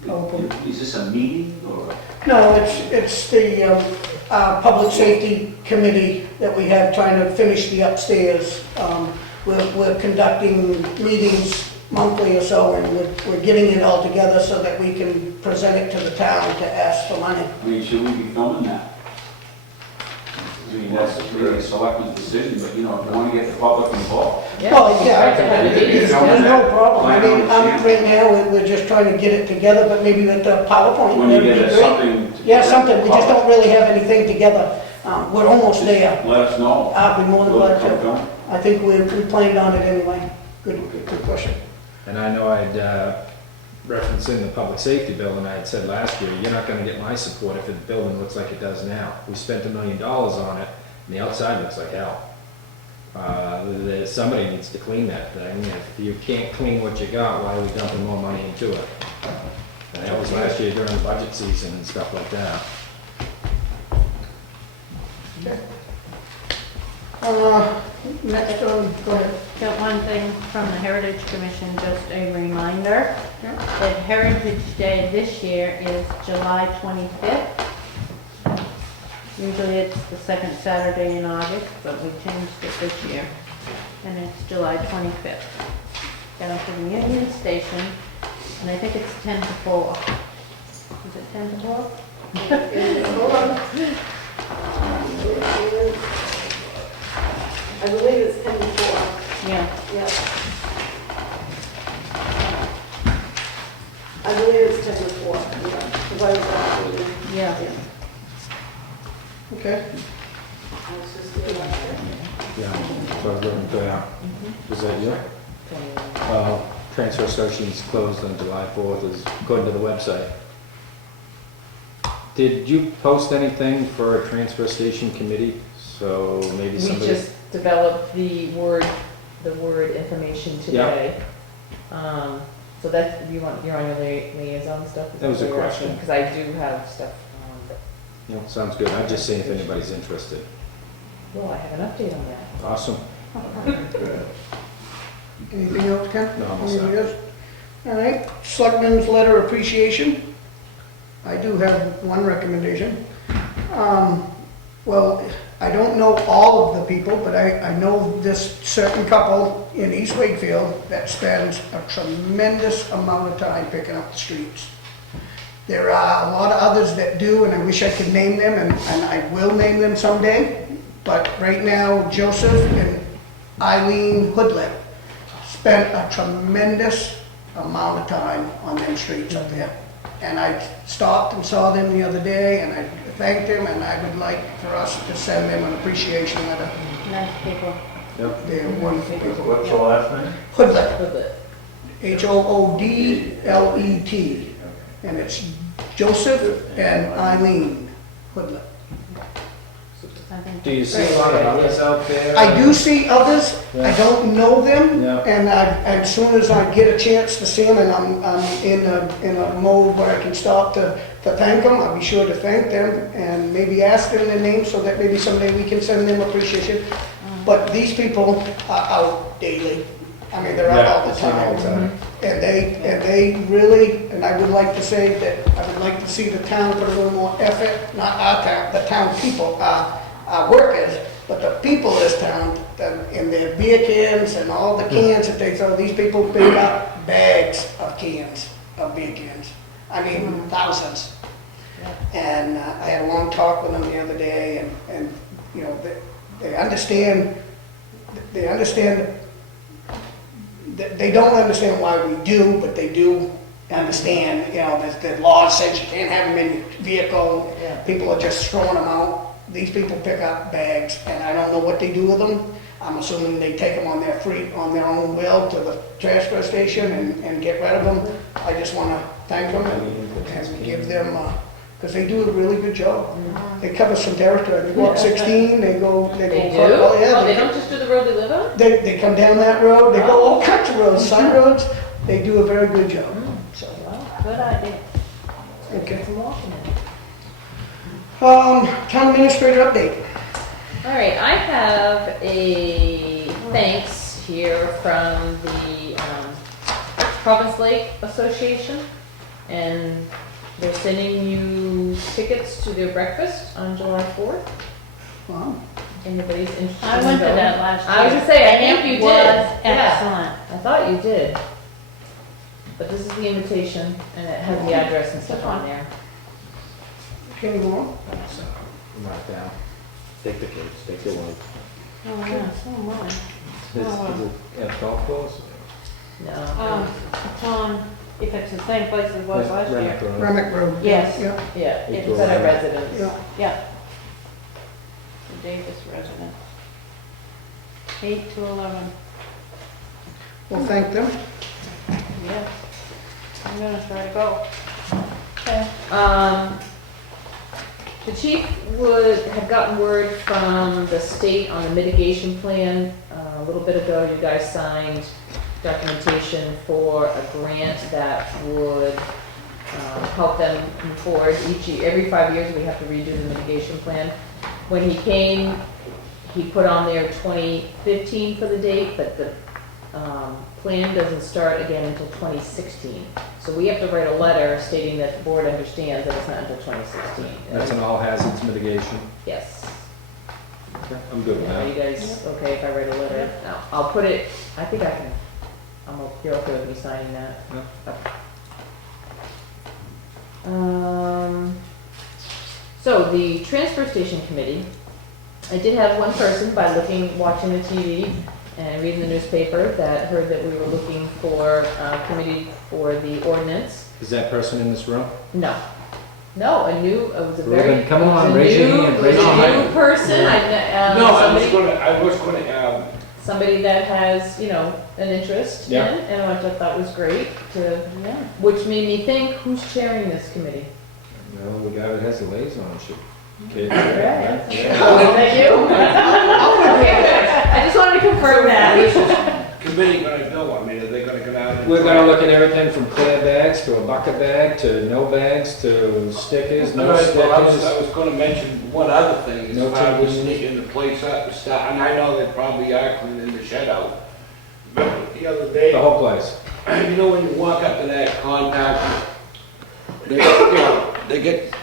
PowerPoint. Is this a meeting or? No, it's the Public Safety Committee that we have trying to finish the upstairs. We're conducting meetings monthly or so, and we're getting it all together so that we can present it to the town to ask for money. I mean, should we be filming that? I mean, that's really a selectman's decision, but you know, if you want to get the public involved. Well, yeah, there's no problem. I mean, right now, we're just trying to get it together, but maybe with the PowerPoint, When you that'd be get great. something. to Yeah, present something, to we the just don't public, really have anything together. We're almost there. Let us know. I'll be more than glad Come to. film. I think we planned on it anyway. Good question. And I know I'd referenced in the public safety bill, and I had said last year, you're not gonna get my support if the building looks like it does now. We spent $1 million on it, and the outside looks like hell. Somebody needs to clean that thing. If you can't clean what you got, why are we dumping more money into it? And that was last year during the budget season and stuff like that. Next one, go ahead. Got one thing from the Heritage Commission, just a reminder that Heritage Day this year is July 25th. Usually it's the second Saturday in August, but we changed it this year, and it's July 25th. Down to the Union Station, and I think it's 10 to 4. Is it 10 to 4? Hold on. I believe it's 10 to 4. Yeah. Yep. I believe it's 10 to 4, yeah, because I was actually, Yeah. Okay. I was just doing that. Yeah, so I was looking for that. Was that you? Transfer station's closed on July 4th, is according to the website. Did you post anything for a transfer station committee? So maybe We somebody. just developed the word information today. So that's, you're on your liaison stuff? Is That was a what you're question. asking? Because I do have stuff, No, sounds good. I'm just saying if anybody's interested. well, I have an update on that. Awesome. Anything else, Ken? No, I'm all set. Anything else? All right, Selectmen's letter appreciation. I do have one recommendation. Well, I don't know all of the people, but I know this certain couple in East Wakefield that spends a tremendous amount of time picking up the streets. There are a lot of others that do, and I wish I could name them, and I will name them someday. But right now, Joseph and Eileen Hoodlip spent a tremendous amount of time on them streets up there. And I stopped and saw them the other day, and I thanked them, and I would like for us to send them an appreciation letter. Nice people. Yep. They're wonderful people. What's the last name? Hoodlet, With it. Hoodlet, and it's Joseph and Eileen Hoodlet. I think Do you see a lot of others out there? I do see others, I don't know them, Yeah. and as soon as I get a chance to see them, and I'm in a mode where I can stop to thank them, I'll be sure to thank them, and maybe ask them their names, so that maybe someday we can send them appreciation. But these people are out daily, I mean, they're out all the Yeah, all the time. time. And they really, and I would like to say that, I would like to see the town put a little more effort, not our town, the town people, our workers, but the people of this town, in their beer cans and all the cans that they throw, these people pick up bags of cans, of beer cans. I mean, thousands. And I had a long talk with them the other day, and you know, they understand, they don't understand why we do, but they do understand, you know, the law says you can't have them in your vehicle, people are just throwing them out. These people pick up bags, and I don't know what they do with them. I'm assuming they take them on their own will to the transfer station and get rid of them. I just want to thank them and give them, because they do a really good job. They cover some territory. They go up 16, they go. They do? Oh, yeah, Oh, they don't just do the road they live on? They come down that road, they go all kinds of roads, side roads. They do a very good job. So, Good idea. okay. Some walking in. Town administrator update. All right, I have a thanks here from the Province Lake Association, and they're sending you tickets to their breakfast on July 4th. Wow. Anybody's interested I in went to going? that last year. I was gonna say, I and think you it did. was Yeah. excellent. I thought you did. But this is the invitation, and it has the address and stuff on there. Can you go on? So, mark down. Take the kids, take the one. Oh, yeah, so am I. Is it at golf course? No. It's on, if it's the same place as it was last year. Remick Road. Remick Road. Yes. Yeah, Yeah, It's it's at our all- residence. yeah. Yeah. The Davis resident. 8 to 11. Well, thank them. Yeah. I'm gonna try to go. Okay. The chief had gotten word from the state on the mitigation plan. A little bit ago, you guys signed documentation for a grant that would help them move forward. Every 5 years, we have to redo the mitigation plan. When he came, he put on there 2015 for the date, but the plan doesn't start again until 2016. So we have to write a letter stating that the board understands that it's not until 2016. That's an all hazards mitigation. Yes. I'm good with Are that. you guys okay if I write a letter? No, I'll put it, I think I can, you're okay with me signing that? Okay. So the transfer station committee, I did have one person by watching the TV and reading the newspaper that heard that we were looking for a committee for the ordinance. Is that person in this room? No. No, it was a very. Ruben, come on, it was a raise your new- hand, it raise was your a hand. new person, No, I was somebody, gonna, somebody that has, an interest in, Yeah. and which I thought was great which made me think, who's chairing this committee? No, the guy that has the liaisonship. Okay. Yeah. Yeah. Oh, thank you. Okay, good. I just wanted to confirm that. committee gonna go? I mean, are they gonna go out and? We're gonna look at everything from clear bags to a bucket bag to no bags to stickers, no Well, I stickers. was gonna mention one other thing, as No far as tables. sneaking the place up and stuff, and I know they probably are cleaning the shed out. But the other day, The whole place. you know, when you walk up to that compactor, they get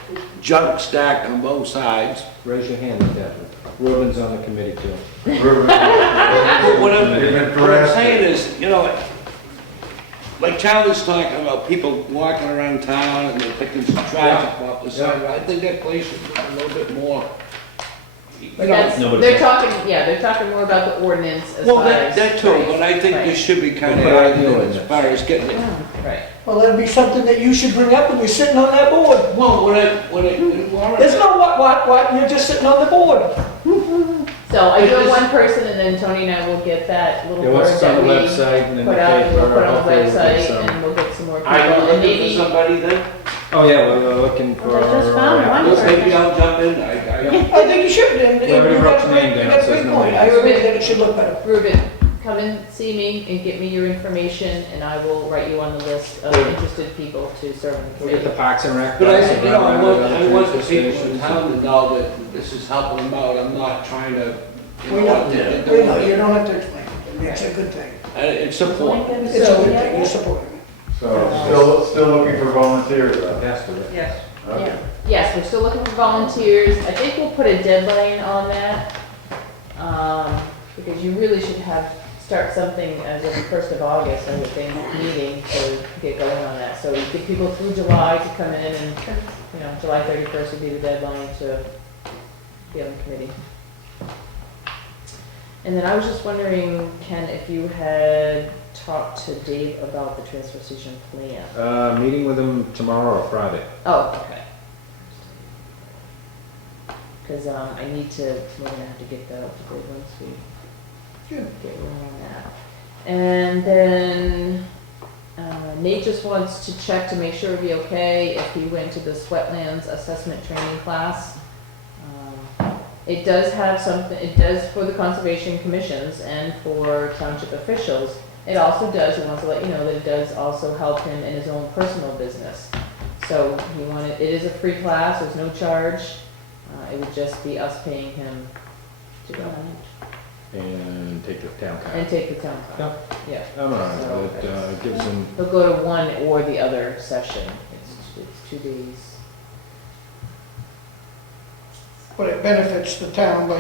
junk stacked on both sides. Raise your hand at that. Ruben's on the committee too. What I'm saying is, like Charlie's talking about people walking around town and they're picking some trash up off the side. I think that place should be a little bit more. They're talking more about the ordinance as Well, far as. that too, right, but I think right. this should be kind of Well, but I argued do as it. far as getting it. Right. Well, that'd be something that you should bring up when you're sitting on that board. Well, when There's no what, you're just sitting on the board. So I do have one person, and then Tony and I will get that little Yeah, board once it's on that the we website and in the put out, and we'll paper, put on the hopefully we'll get website, some. and we'll get some more people. Are you And looking maybe- for somebody then? Oh, yeah, we're looking for. I just found one. Well, maybe I'll jump in. I think you should, and We already you wrote got a your great, name you down, got a so there's great no point. I names. agree that it should look better. Ruben, come and see me and get me your information, and I will write you on the list of interested people to serve on the We'll get the committee. Parks and Rec. But I, guys, I want the transfer people in stations. town to know that this is helping them out. I'm not trying to, We know, we know, you don't have to explain it, it's a good thing. It's support. It's a good thing, you're supporting it. So, still looking for volunteers, though? That's the. Yes. Okay. Yes, we're still looking for volunteers. I think we'll put a deadline on that, because you really should start something as of the 1st of August, I would think, meeting to get going on that. So we get people through July to come in, and, July 31st would be the deadline to be on the committee. And then I was just wondering, Ken, if you had talked to Dave about the transfer station plan. Meeting with them tomorrow or Friday. Oh, okay. Because we're gonna have to get that up to bid once we get rolling on that. And then Nate just wants to check to make sure it'd be okay if he went to the Wetlands Assessment Training class. It does have something, it does for the conservation commissions and for township officials. It also does, he wants to let you know that it does also help him in his own personal business. So it is a free class, there's no charge. It would just be us paying him to go. and take the town car. And take the town car. Yeah. I'm all right, So with it gives them, They'll go to one or the other session. It's 2 days. But it benefits the town by.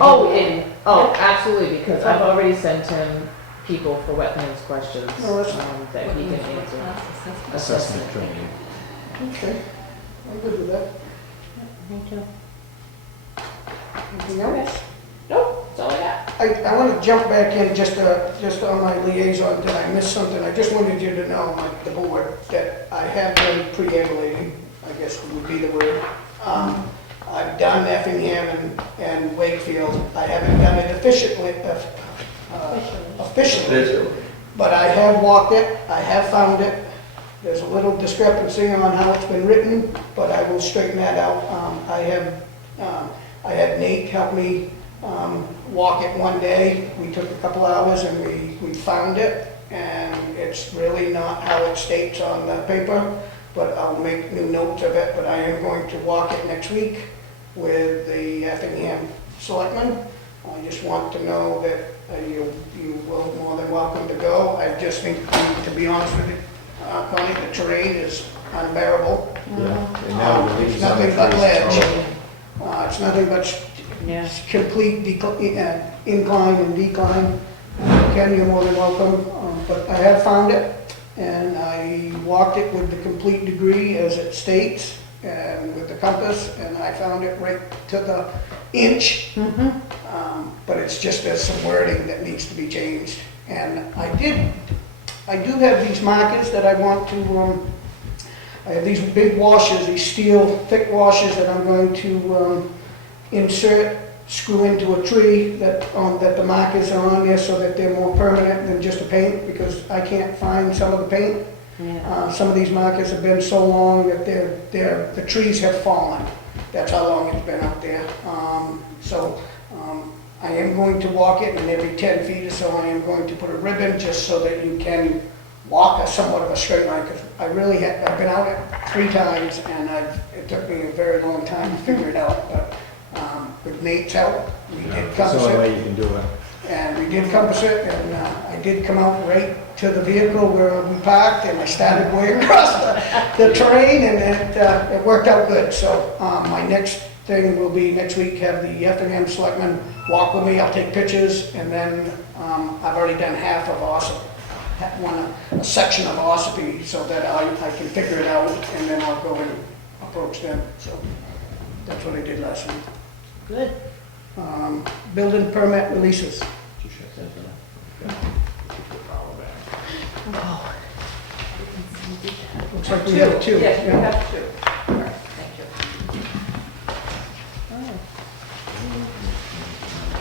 Absolutely, because I've already sent him people for wetlands questions Oh, that's- that he can answer. assessment training. Okay, I'm good with that. Me too. Anything else? Nope, that's all I got. I want to jump back in just on my liaison, did I miss something? I just wanted you to know, like the board, that I have been preambulating, I guess would be the word. I've done Effingham and Wakefield. I haven't done it officially, but I have walked it, I have found it. There's a little discrepancy on how it's been written, but I will straighten that out. I had Nate help me walk it one day. We took a couple hours and we found it, and it's really not how it states on the paper, but I'll make new notes of it. But I am going to walk it next week with the Effingham Selectmen. I just want to know that you will more than welcome to go. I just think, to be honest with you, Connie, the terrain is unbearable. Yeah. And now the It's leaves on the nothing but trees, ledge. so- It's nothing but complete incline and decline. Ken, you're more than welcome, but I have found it, and I walked it with the complete degree as it states, and with the compass, and I found it right to the inch. But it's just there's some wording that needs to be changed. And I do have these markers that I want to, I have these big washers, these steel thick washers that I'm going to insert, screw into a tree that the markers are on there so that they're more permanent than just a paint, because I can't find some of the paint. Some of these markers have been so long that the trees have fallen. That's how long it's been out there. I am going to walk it, and every 10 feet or so I am going to put a ribbon just so that you can walk somewhat of a straight line, because I've been out it 3 times, and it took me a very long time to figure it out, but with Nate's help, we did That's compass the only it. way you can do it. And we did compass it, and I did come out right to the vehicle where we parked, and I started way across the terrain, and it worked out good. So my next thing will be next week, have the Effingham Selectmen walk with me. I'll take pictures, and then I've already done half of a section of Ossipee, so that I can figure it out, and then I'll go and approach them. So that's what I did last week. Good. Building permit releases. Looks like we have 2. Yes, we yeah. have 2. All right, thank you.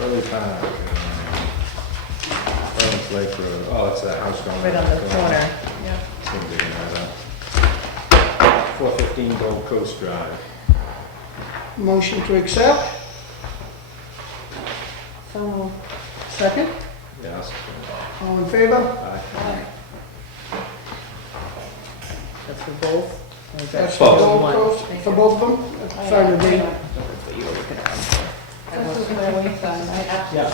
Early Park, Early's Lake Road, oh, it's that house going. Right on the corner. Yeah. 415 Gold Coast Drive. Motion to accept. So, Second. Yes. All in favor? Aye. That's for both? Or is that That's for for both, one? for both of them? Sign the date. That's what you were looking at. this is my waste on, right? Yeah.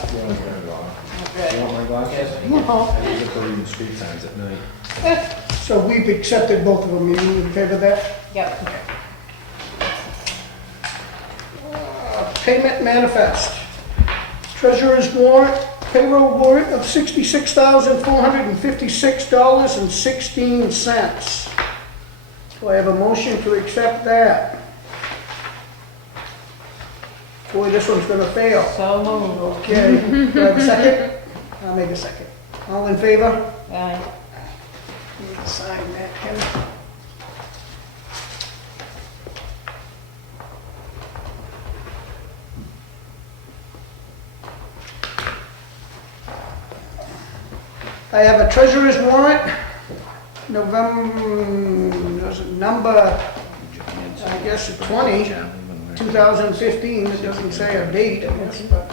You want my glasses? I get to reading street signs at night. So we've accepted both of them. You in favor of that? Yep. Payment manifest. Treasurer's warrant, payroll warrant of $66,456.16. Do I have a motion to accept that? Boy, this one's gonna fail. So moved. Okay, do I have a second? I'll make a second. All in favor? Aye. Need to sign that, Ken. I have a treasurer's warrant, number, I guess, 20, 2015, it doesn't say a date, I guess, but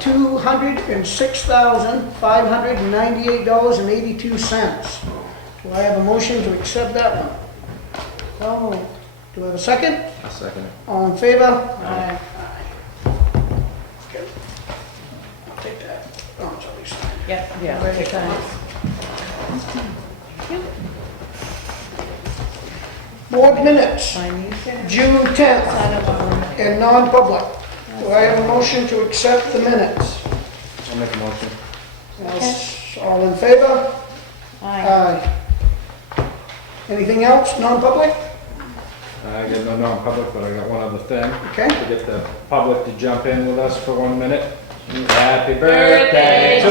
$206,598.82. Do I have a motion to accept that one? So moved. Do I have a second? I'll second it. All in favor? Aye. Okay. I'll take that. Yep, Yeah. ready to sign. Board minutes, Sign these. June 10th, Sign up on them. and non-public. Do I have a motion to accept the minutes? I'll make a motion. All in favor? Aye. Anything else, non-public? I got no non-public, but I got one other thing. Okay. To get the public to jump in with us for 1 minute. Happy birthday to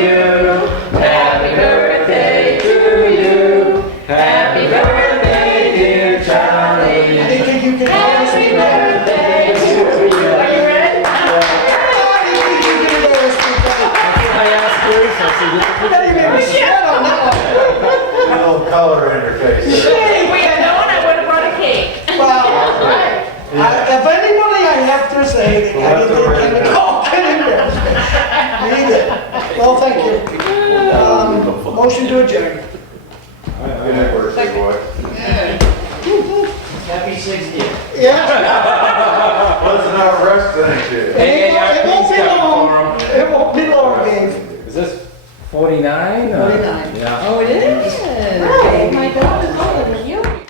you. Happy birthday to you. Happy birthday, dear Charlie. I didn't think you could always be mad. birthday to you. Are you ready? I didn't think you could always be mad. I asked Bruce, I said, Hey, man, we sweat on that one. A little color in your face there. If we had known, I would have brought a cake. Well, if anybody I have to say, I didn't think you could call anywhere. Neither. Well, thank you. Motion to adjourn. Anniversary, boy. Happy 60th. Yeah? Wasn't our rest thing, too. It won't be long. It won't be long, Dave. Is this 49